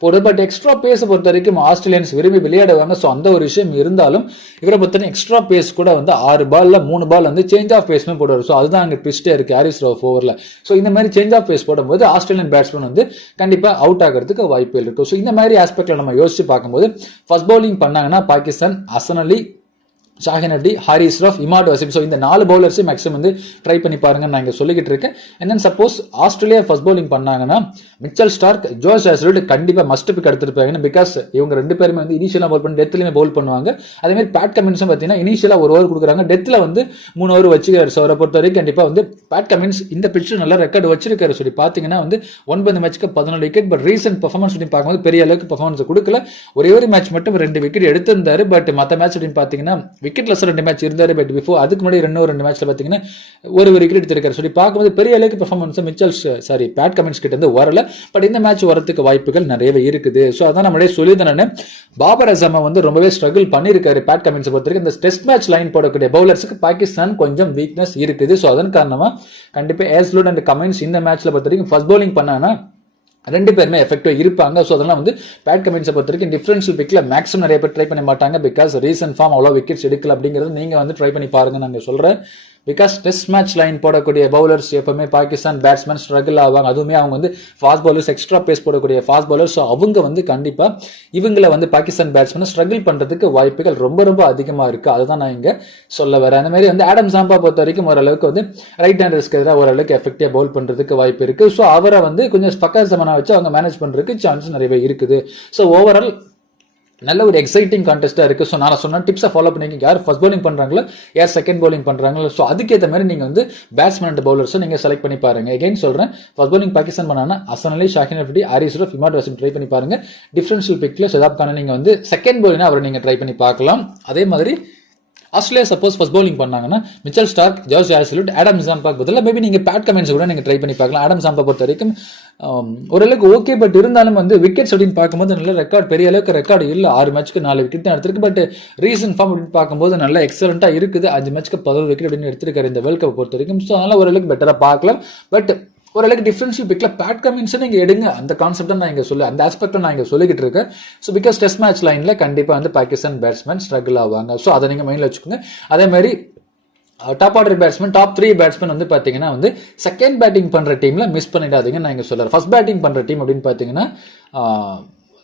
போடுறது. பட் எக்ஸ்ட்ரா பேஸை பொறுத்த வரைக்கும் ஆஸ்திரேலியன்ஸ் விரும்பி விளையாடுவாங்க. ஸோ அந்த ஒரு விஷயம் இருந்தாலும் இவரை பொறுத்த எக்ஸ்ட்ரா பேஸ் கூட வந்து 6 பால்ல 3 பால் வந்து சேஞ்ச் ஆஃப் பேஸ்மே போடுவார். ஸோ அதுதான் அங்கே ட்விஸ்டே இருக்கு ஹாரிஸ் ரவுஃப் ஓவரில். ஸோ இந்த மாதிரி சேஞ்ச் ஆஃப் பேஸ் போடும்போது ஆஸ்திரேலியன் பேட்ஸ்மேன் வந்து கண்டிப்பா அவுட் ஆகிறதுக்கு வாய்ப்புகள் இருக்கு. ஸோ இந்த மாதிரி ஆஸ்பெக்ட்ல நம்ம யோசிச்சு பார்க்கும்போது ஃபர்ஸ்ட் பவுலிங் பண்ணாங்கன்னா பாகிஸ்தான் அசன் அலி, ஷாஹின் அஃப்ரிடி, ஹாரிஸ் ரஃப், இமாட் வசீம். ஸோ இந்த 4 பவுலர்ஸ் மேக்ஸிமம் வந்து ட்ரை பண்ணி பாருங்க நான் இங்க சொல்லிக்கிட்டு இருக்கேன். And then suppose Australia first bowling பண்ணாங்கன்னா மிச்சல் ஸ்டார்க், ஜோஷ் ஹேசல்வுட் கண்டிப்பா மஸ்ட் பிக் எடுத்துருப்பாங்க. பிகாஸ் இவங்க 2 பேருமே வந்து இனிஷியலா பவுல் பண்ணி டெத்லயுமே பவுல் பண்ணுவாங்க. அதே மாதிரி பேட் கமின்ஸும் பார்த்தீங்கன்னா இனிஷியலா 1 ஓவர் கொடுக்குறாங்க, டெத்ல வந்து 3 ஓவர் வச்சுக்கிறாரு. ஸோ அவரை பொறுத்த வரைக்கும் கண்டிப்பா வந்து பேட் கமின்ஸ் இந்த பிச்சில் நல்ல ரெக்கார்டு வச்சிருக்காரு. சொல்லி பார்த்தீங்கன்னா வந்து 9 மேட்ச்க்கு 14 விக்கெட். பட் ரீசென்ட் பர்ஃபார்மன்ஸ் அப்படின்னு பார்க்கும்போது பெரிய அளவுக்கு பர்ஃபார்மன்ஸ் கொடுக்கல. ஒரே ஒரு மேட்ச் மட்டும் 2 விக்கெட் எடுத்திருந்தாரு. பட் மற்ற மேட்ச் அப்படின்னு பார்த்தீங்கன்னா விக்கெட் லெஸ் 2 மேட்ச் இருந்தாரு. பட் பிஃபோர் அதுக்கு முன்னாடி 2 மேட்ச்ல பாத்தீங்கன்னா ஒரு விக்கெட் எடுத்திருக்காரு. சொல்லி பார்க்கும்போது பெரிய அளவுக்கு பெர்ஃபார்மன்ஸ் பேட் கமின்ஸ் கிட்ட இருந்து வரல. பட் இந்த மேட்ச் வரதுக்கு வாய்ப்புகள் நிறையவே இருக்குது. ஸோ அதான் நம்மளே சொல்லியிருந்தேன். பாபர் அசாமை வந்து ரொம்பவே ஸ்ட்ரகிள் பண்ணியிருக்காரு பேட் கமின்ஸ் பொறுத்த வரைக்கும். இந்த டெஸ்ட் மேட்ச் லைன் போடக்கூடிய பவுலர்ஸுக்கு பாகிஸ்தான் கொஞ்சம் வீக்னஸ் இருக்குது. ஸோ அதன் காரணமா கண்டிப்பா ஹேசல்வுட் அண்ட் கமின்ஸ் இந்த மேட்ச்ல பொறுத்த வரைக்கும் ஃபர்ஸ்ட் பவுலிங் பண்ணாங்கன்னா 2 பேருமே எஃபெக்டிவா இருப்பாங்க. ஸோ அதெல்லாம் வந்து பேட் கமின்ஸை பொறுத்த வரைக்கும் டிஃபரன்ஷியல் பிக்ல மேக்ஸிமம் நிறைய பேர் ட்ரை பண்ண மாட்டாங்க. பிகாஸ் ரீசன்ட் ஃபார்ம் அவ்வளோ விக்கெட்ஸ் எடுக்கல அப்படிங்கிறது நீங்க வந்து ட்ரை பண்ணி பாருங்க நான் சொல்றேன். பிகாஸ் டெஸ்ட் மேட்ச் லைன் போடக்கூடிய பவுலர்ஸ் எப்பவுமே பாகிஸ்தான் பேட்ஸ்மேன் ஸ்ட்ரகிள் ஆவாங்க. அதுவுமே அவங்க வந்து ஃபாஸ்ட் பவுலர்ஸ் எக்ஸ்ட்ரா பேஸ் போடக்கூடிய ஃபாஸ்ட் பவுலர்ஸ். ஸோ அவங்க வந்து கண்டிப்பா இவங்களை வந்து பாகிஸ்தான் பேட்ஸ்மேன் ஸ்ட்ரகிள் பண்றதுக்கு வாய்ப்புகள் ரொம்ப ரொம்ப அதிகமா இருக்கு. அதுதான் நான் இங்க சொல்ல வரேன். அந்த மாதிரி வந்து ஆடம் சாம்பா பொறுத்த வரைக்கும் ஓரளவுக்கு வந்து ரைட் ஹேண்டர்ஸ்க்கு எதிராக ஓரளவுக்கு எஃபெக்டிவா பவுல் பண்றதுக்கு வாய்ப்பு இருக்கு. ஸோ அவரை வந்து கொஞ்சம் ஃபக்கர் ஜமானா வச்சு அவங்க மேனேஜ் பண்றதுக்கு சான்ஸ் நிறையவே இருக்குது. ஸோ ஓவரால் நல்ல ஒரு எக்ஸைட்டிங் கான்டெஸ்டா இருக்கு. ஸோ நான் சொன்ன டிப்ஸை ஃபாலோ பண்ணி யார் ஃபர்ஸ்ட் பவுலிங் பண்றாங்களோ யார் செகண்ட் பவுலிங் பண்றாங்களோ ஸோ அதுக்கேற்ற மாதிரி நீங்க வந்து பேட்ஸ்மேன் அண்ட் பவுலர்ஸும் நீங்க செலக்ட் பண்ணி பாருங்க. எகைன் சொல்றேன், ஃபர்ஸ்ட் பவுலிங் பாகிஸ்தான் பண்ணாங்கன்னா அசன் அலி, ஷாஹின் அஃப்ரிடி, ஹாரிஸ் ரஃப், இமாட் வசீம் ட்ரை பண்ணி பாருங்க. டிஃபரன்ஷியல் பிக்ல ஷதாப் கானை நீங்க வந்து செகண்ட் பவுலிங்னா அவரை நீங்க ட்ரை பண்ணி பார்க்கலாம். அதே மாதிரி ஆஸ்திரேலியா சப்போஸ் ஃபர்ஸ்ட் பவுலிங் பண்ணாங்கன்னா மிச்சல் ஸ்டார்க், ஜோஷ் ஹேசல்வுட், ஆடம் ஜாம்பா பதிலாக மேபி நீங்க பேட் கமெண்ட்ஸ் கூட நீங்க ட்ரை பண்ணி பார்க்கலாம். ஆடம் ஜாம்பா பொறுத்த வரைக்கும் ஓரளவுக்கு ஓகே, பட் இருந்தாலும் வந்து விக்கெட்ஸ் அப்படின்னு பார்க்கும்போது நல்ல ரெக்கார்ட், பெரிய அளவுக்கு ரெக்கார்டு இல்லை. 6 மேட்ச்க்கு 4 விக்கெட் தான் எடுத்திருக்கு. பட் ரீசன்ட் ஃபார்ம் அப்படின்னு பார்க்கும்போது நல்லா எக்ஸலண்டா இருக்குது. 5 மேட்ச்க்கு 11 விக்கெட் அப்படின்னு எடுத்திருக்காரு இந்த வேர்ல்ட் கப் பொறுத்த வரைக்கும். ஸோ அதனால ஓரளவுக்கு பெட்டரா பார்க்கலாம். பட் ஓரளவுக்கு டிஃபரன்ஷியல் பிக்ல பேட் கமின்ஸ் நீங்க எடுங்க, அந்த கான்செப்ட் நான் இங்க சொல்ல, அந்த ஆஸ்பெக்ட் நான் இங்க சொல்லிக்கிட்டு இருக்கேன். ஸோ பிகாஸ் டெஸ்ட் மேட்ச் லைன்ல கண்டிப்பா வந்து பாகிஸ்தான் பேட்ஸ்மேன் ஸ்ட்ரகிள் ஆவாங்க. ஸோ அதை நீங்க மைண்ட்ல வச்சுக்கோங்க. அதே மாதிரி top order batsman, top 3 batsman வந்து பாத்தீங்கன்னா வந்து செகண்ட் பேட்டிங் பண்ற டீம்ல மிஸ் பண்ணிடாதீங்க நான் இங்க சொல்றேன். ஃபர்ஸ்ட் பேட்டிங் பண்ற டீம் அப்படின்னு பாத்தீங்கன்னா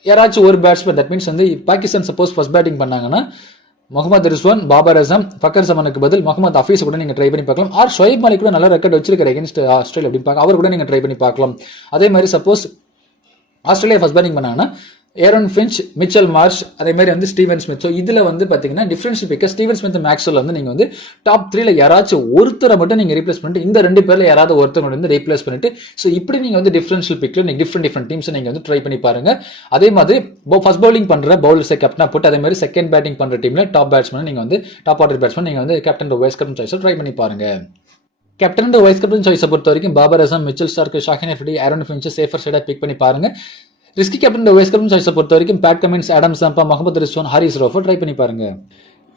யாராச்சும் ஒரு பேட்ஸ்மேன், தட் மீன்ஸ் வந்து பாகிஸ்தான் சப்போஸ் ஃபர்ஸ்ட் பேட்டிங் பண்ணாங்கன்னா முகமது ரிஸ்வான், பாபர் அசம், ஃபக்கர் ஜமானுக்கு பதில் முகமது ஹஃபீஸ் கூட நீங்க ட்ரை பண்ணி பார்க்கலாம். ஆர் ஷோயப் மாலிக் கூட நல்ல ரெக்கார்ட் வச்சிருக்காரு அகேன்ஸ்ட் ஆஸ்திரேலியா அப்படின்னு பார்க்க, அவர் கூட நீங்க ட்ரை பண்ணி பார்க்கலாம். அதே மாதிரி சப்போஸ் ஆஸ்திரேலியா ஃபர்ஸ்ட் பேட்டிங் பண்ணாங்கன்னா ஏரன் ஃபின்ச், மிச்சல் மார்ஷ், அதே மாதிரி வந்து ஸ்டீவன் ஸ்மித். ஸோ இதுல வந்து பாத்தீங்கன்னா differential bigger Steven Smith, Maxwell வந்து நீங்க வந்து டாப் 3ல யாராச்சும் ஒருத்தரை மட்டும் நீங்க ரீப்ளேஸ் பண்ணிட்டு இந்த 2 பேர்ல யாராவது ஒருத்தர் வந்து ரீப்ளேஸ் பண்ணிட்டு, ஸோ இப்படி நீங்க வந்து டிஃபரன்ஷியல் பிக்ல நீங்க டிஃப்ரெண்ட் டீம்ஸ் நீங்க வந்து ட்ரை பண்ணி பாருங்க. அதே மாதிரி ஃபர்ஸ்ட் பவுலிங் பண்ற பவுலர்ஸை கேப்டனா போட்டு, அதே மாதிரி செகண்ட் பேட்டிங் பண்ற டீம்ல டாப் பேட்ஸ்மேன் நீங்க வந்து டாப் ஆர்டர் பேட்ஸ்மேன் நீங்க வந்து captain vice captain choice try பண்ணி பாருங்க. கேப்டன் வைஸ் கேப்டன் சாய்ஸை பொறுத்த வரைக்கும் Babar Azam, Mitchell Starc, Shaheen Afridi, Aaron Finch safer சைடா பிக் பண்ணி பாருங்க. ரிஸ்கி கேப்டன் வைஸ் கேப்டன் சாய்ஸை பொறுத்த வரைக்கும் Pat Cummins, Adam Zampa, Mohammad Rizwan, Haris ரவுஃபர் ட்ரை பண்ணி பாருங்க.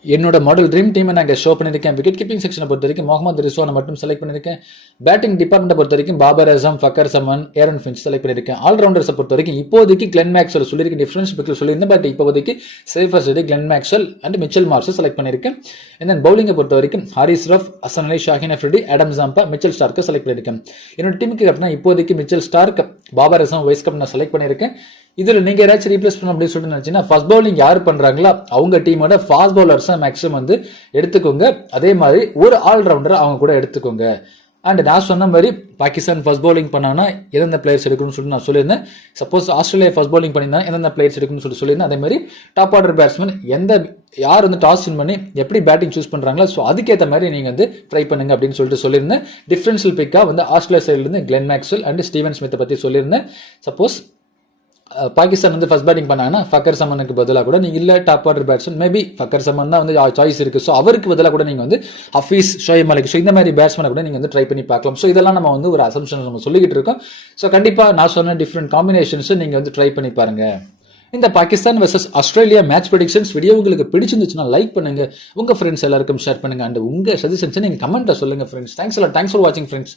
என்னோட மாடல் ட்ரீம் டீமை நான் ஷோ பண்ணியிருக்கேன். விக்கெட் கீப்பிங் செக்ஷனை பொறுத்த வரைக்கும் முகமது ரிஸ்வானை மட்டும் செலக்ட் பண்ணியிருக்கேன். பேட்டிங் டிபார்ட்மெண்ட்டை பொறுத்த வரைக்கும் Babar Azam, Fakhar Zaman, Aaron Finch select பண்ணியிருக்கேன். ஆல்ரவுண்டர்ஸை பொறுத்த வரைக்கும் இப்போதைக்கு கிளென் மேக்ஸ்வெல் சொல்லியிருக்கேன், டிஃபரன்ஸ் பிக்ல சொல்லியிருந்தேன். பட் இப்போதைக்கு safer side Glenn Maxwell and Mitchell Marsh select பண்ணியிருக்கேன். தென் பவுலிங்கை பொறுத்த வரைக்கும் Haris Rauf, Hasan Ali, Shaheen Afridi, Adam Zampa, Mitchell ஸ்டார்க்கை செலக்ட் பண்ணியிருக்கேன். என்னோட டீமுக்கு கேப்டனா இப்போதைக்கு Mitchell Starc, Babar Azam, vice captain select பண்ணியிருக்கேன். இதுல நீங்க யாராச்சும் ரீப்ளேஸ் பண்ணணும் அப்படின்னு சொல்லிட்டு நினைச்சீங்கன்னா ஃபர்ஸ்ட் பவுலிங் யார் பண்றாங்களோ அவங்க டீமோட ஃபாஸ்ட் பவுலர்ஸ் மேக்ஸிமம் வந்து எடுத்துக்கோங்க. அதே மாதிரி ஒரு ஆல்ரவுண்டர் அவங்க கூட எடுத்துக்கோங்க. அண்ட் நான் சொன்ன மாதிரி பாகிஸ்தான் ஃபர்ஸ்ட் பவுலிங் பண்ணாங்கன்னா எந்தெந்த பிளேயர்ஸ் எடுக்கணும்னு சொல்லிட்டு நான் சொல்லியிருந்தேன். சப்போஸ் ஆஸ்திரேலியா ஃபர்ஸ்ட் பவுலிங் பண்ணியிருந்தா எந்தெந்த பிளேயர்ஸ் எடுக்கணும்னு சொல்லியிருந்தேன். அதே மாதிரி டாப் ஆர்டர் பேட்ஸ்மேன் யார் வந்து டாஸ் வின் பண்ணி எப்படி பேட்டிங் சூஸ் பண்றாங்களோ ஸோ அதுக்கேற்ற மாதிரி நீங்க வந்து ட்ரை பண்ணுங்க அப்படின்னு சொல்லிட்டு சொல்லியிருந்தேன். டிஃபரன்ஷியல் பிக்கா வந்து ஆஸ்திரேலியா சைட்ல இருந்து கிளென் மேக்ஸ்வெல் அண்ட் ஸ்டீவன் ஸ்மித்தை பத்தி சொல்லியிருந்தேன். சப்போஸ் பாகிஸ்தான் வந்து ஃபர்ஸ்ட் பேட்டிங் பண்ணாங்கன்னா ஃபக்கர் ஜமானுக்கு பதிலாக கூட நீங்க இல்ல top order batsman maybe Fakhar Zaman தான் வந்து சாய்ஸ் இருக்கு. ஸோ அவருக்கு பதிலாக கூட நீங்க வந்து ஹஃபீஸ், ஷோயப் மாலிக், ஸோ இந்த மாதிரி பேட்ஸ்மேனை கூட நீங்க வந்து ட்ரை பண்ணி பார்க்கலாம். ஸோ இதெல்லாம் நம்ம வந்து ஒரு அசம்ஷன் நம்ம சொல்லிக்கிட்டு இருக்கோம். ஸோ கண்டிப்பா நான் சொன்ன டிஃப்ரெண்ட் காம்பினேஷன்ஸ் நீங்க வந்து ட்ரை பண்ணி பாருங்க. இந்த Pakistan versus Australia match predictions video உங்களுக்கு பிடிச்சிருந்துச்சுன்னா லைக் பண்ணுங்க, உங்க ஃப்ரெண்ட்ஸ் எல்லாருக்கும் ஷேர் பண்ணுங்க, அண்ட் உங்க சஜஷன்ஸ் நீங்க கமெண்ட்ல சொல்லுங்க ஃப்ரெண்ட்ஸ். தேங்க்ஸ் ஃபார் வாட்சிங் ஃப்ரெண்ட்ஸ்.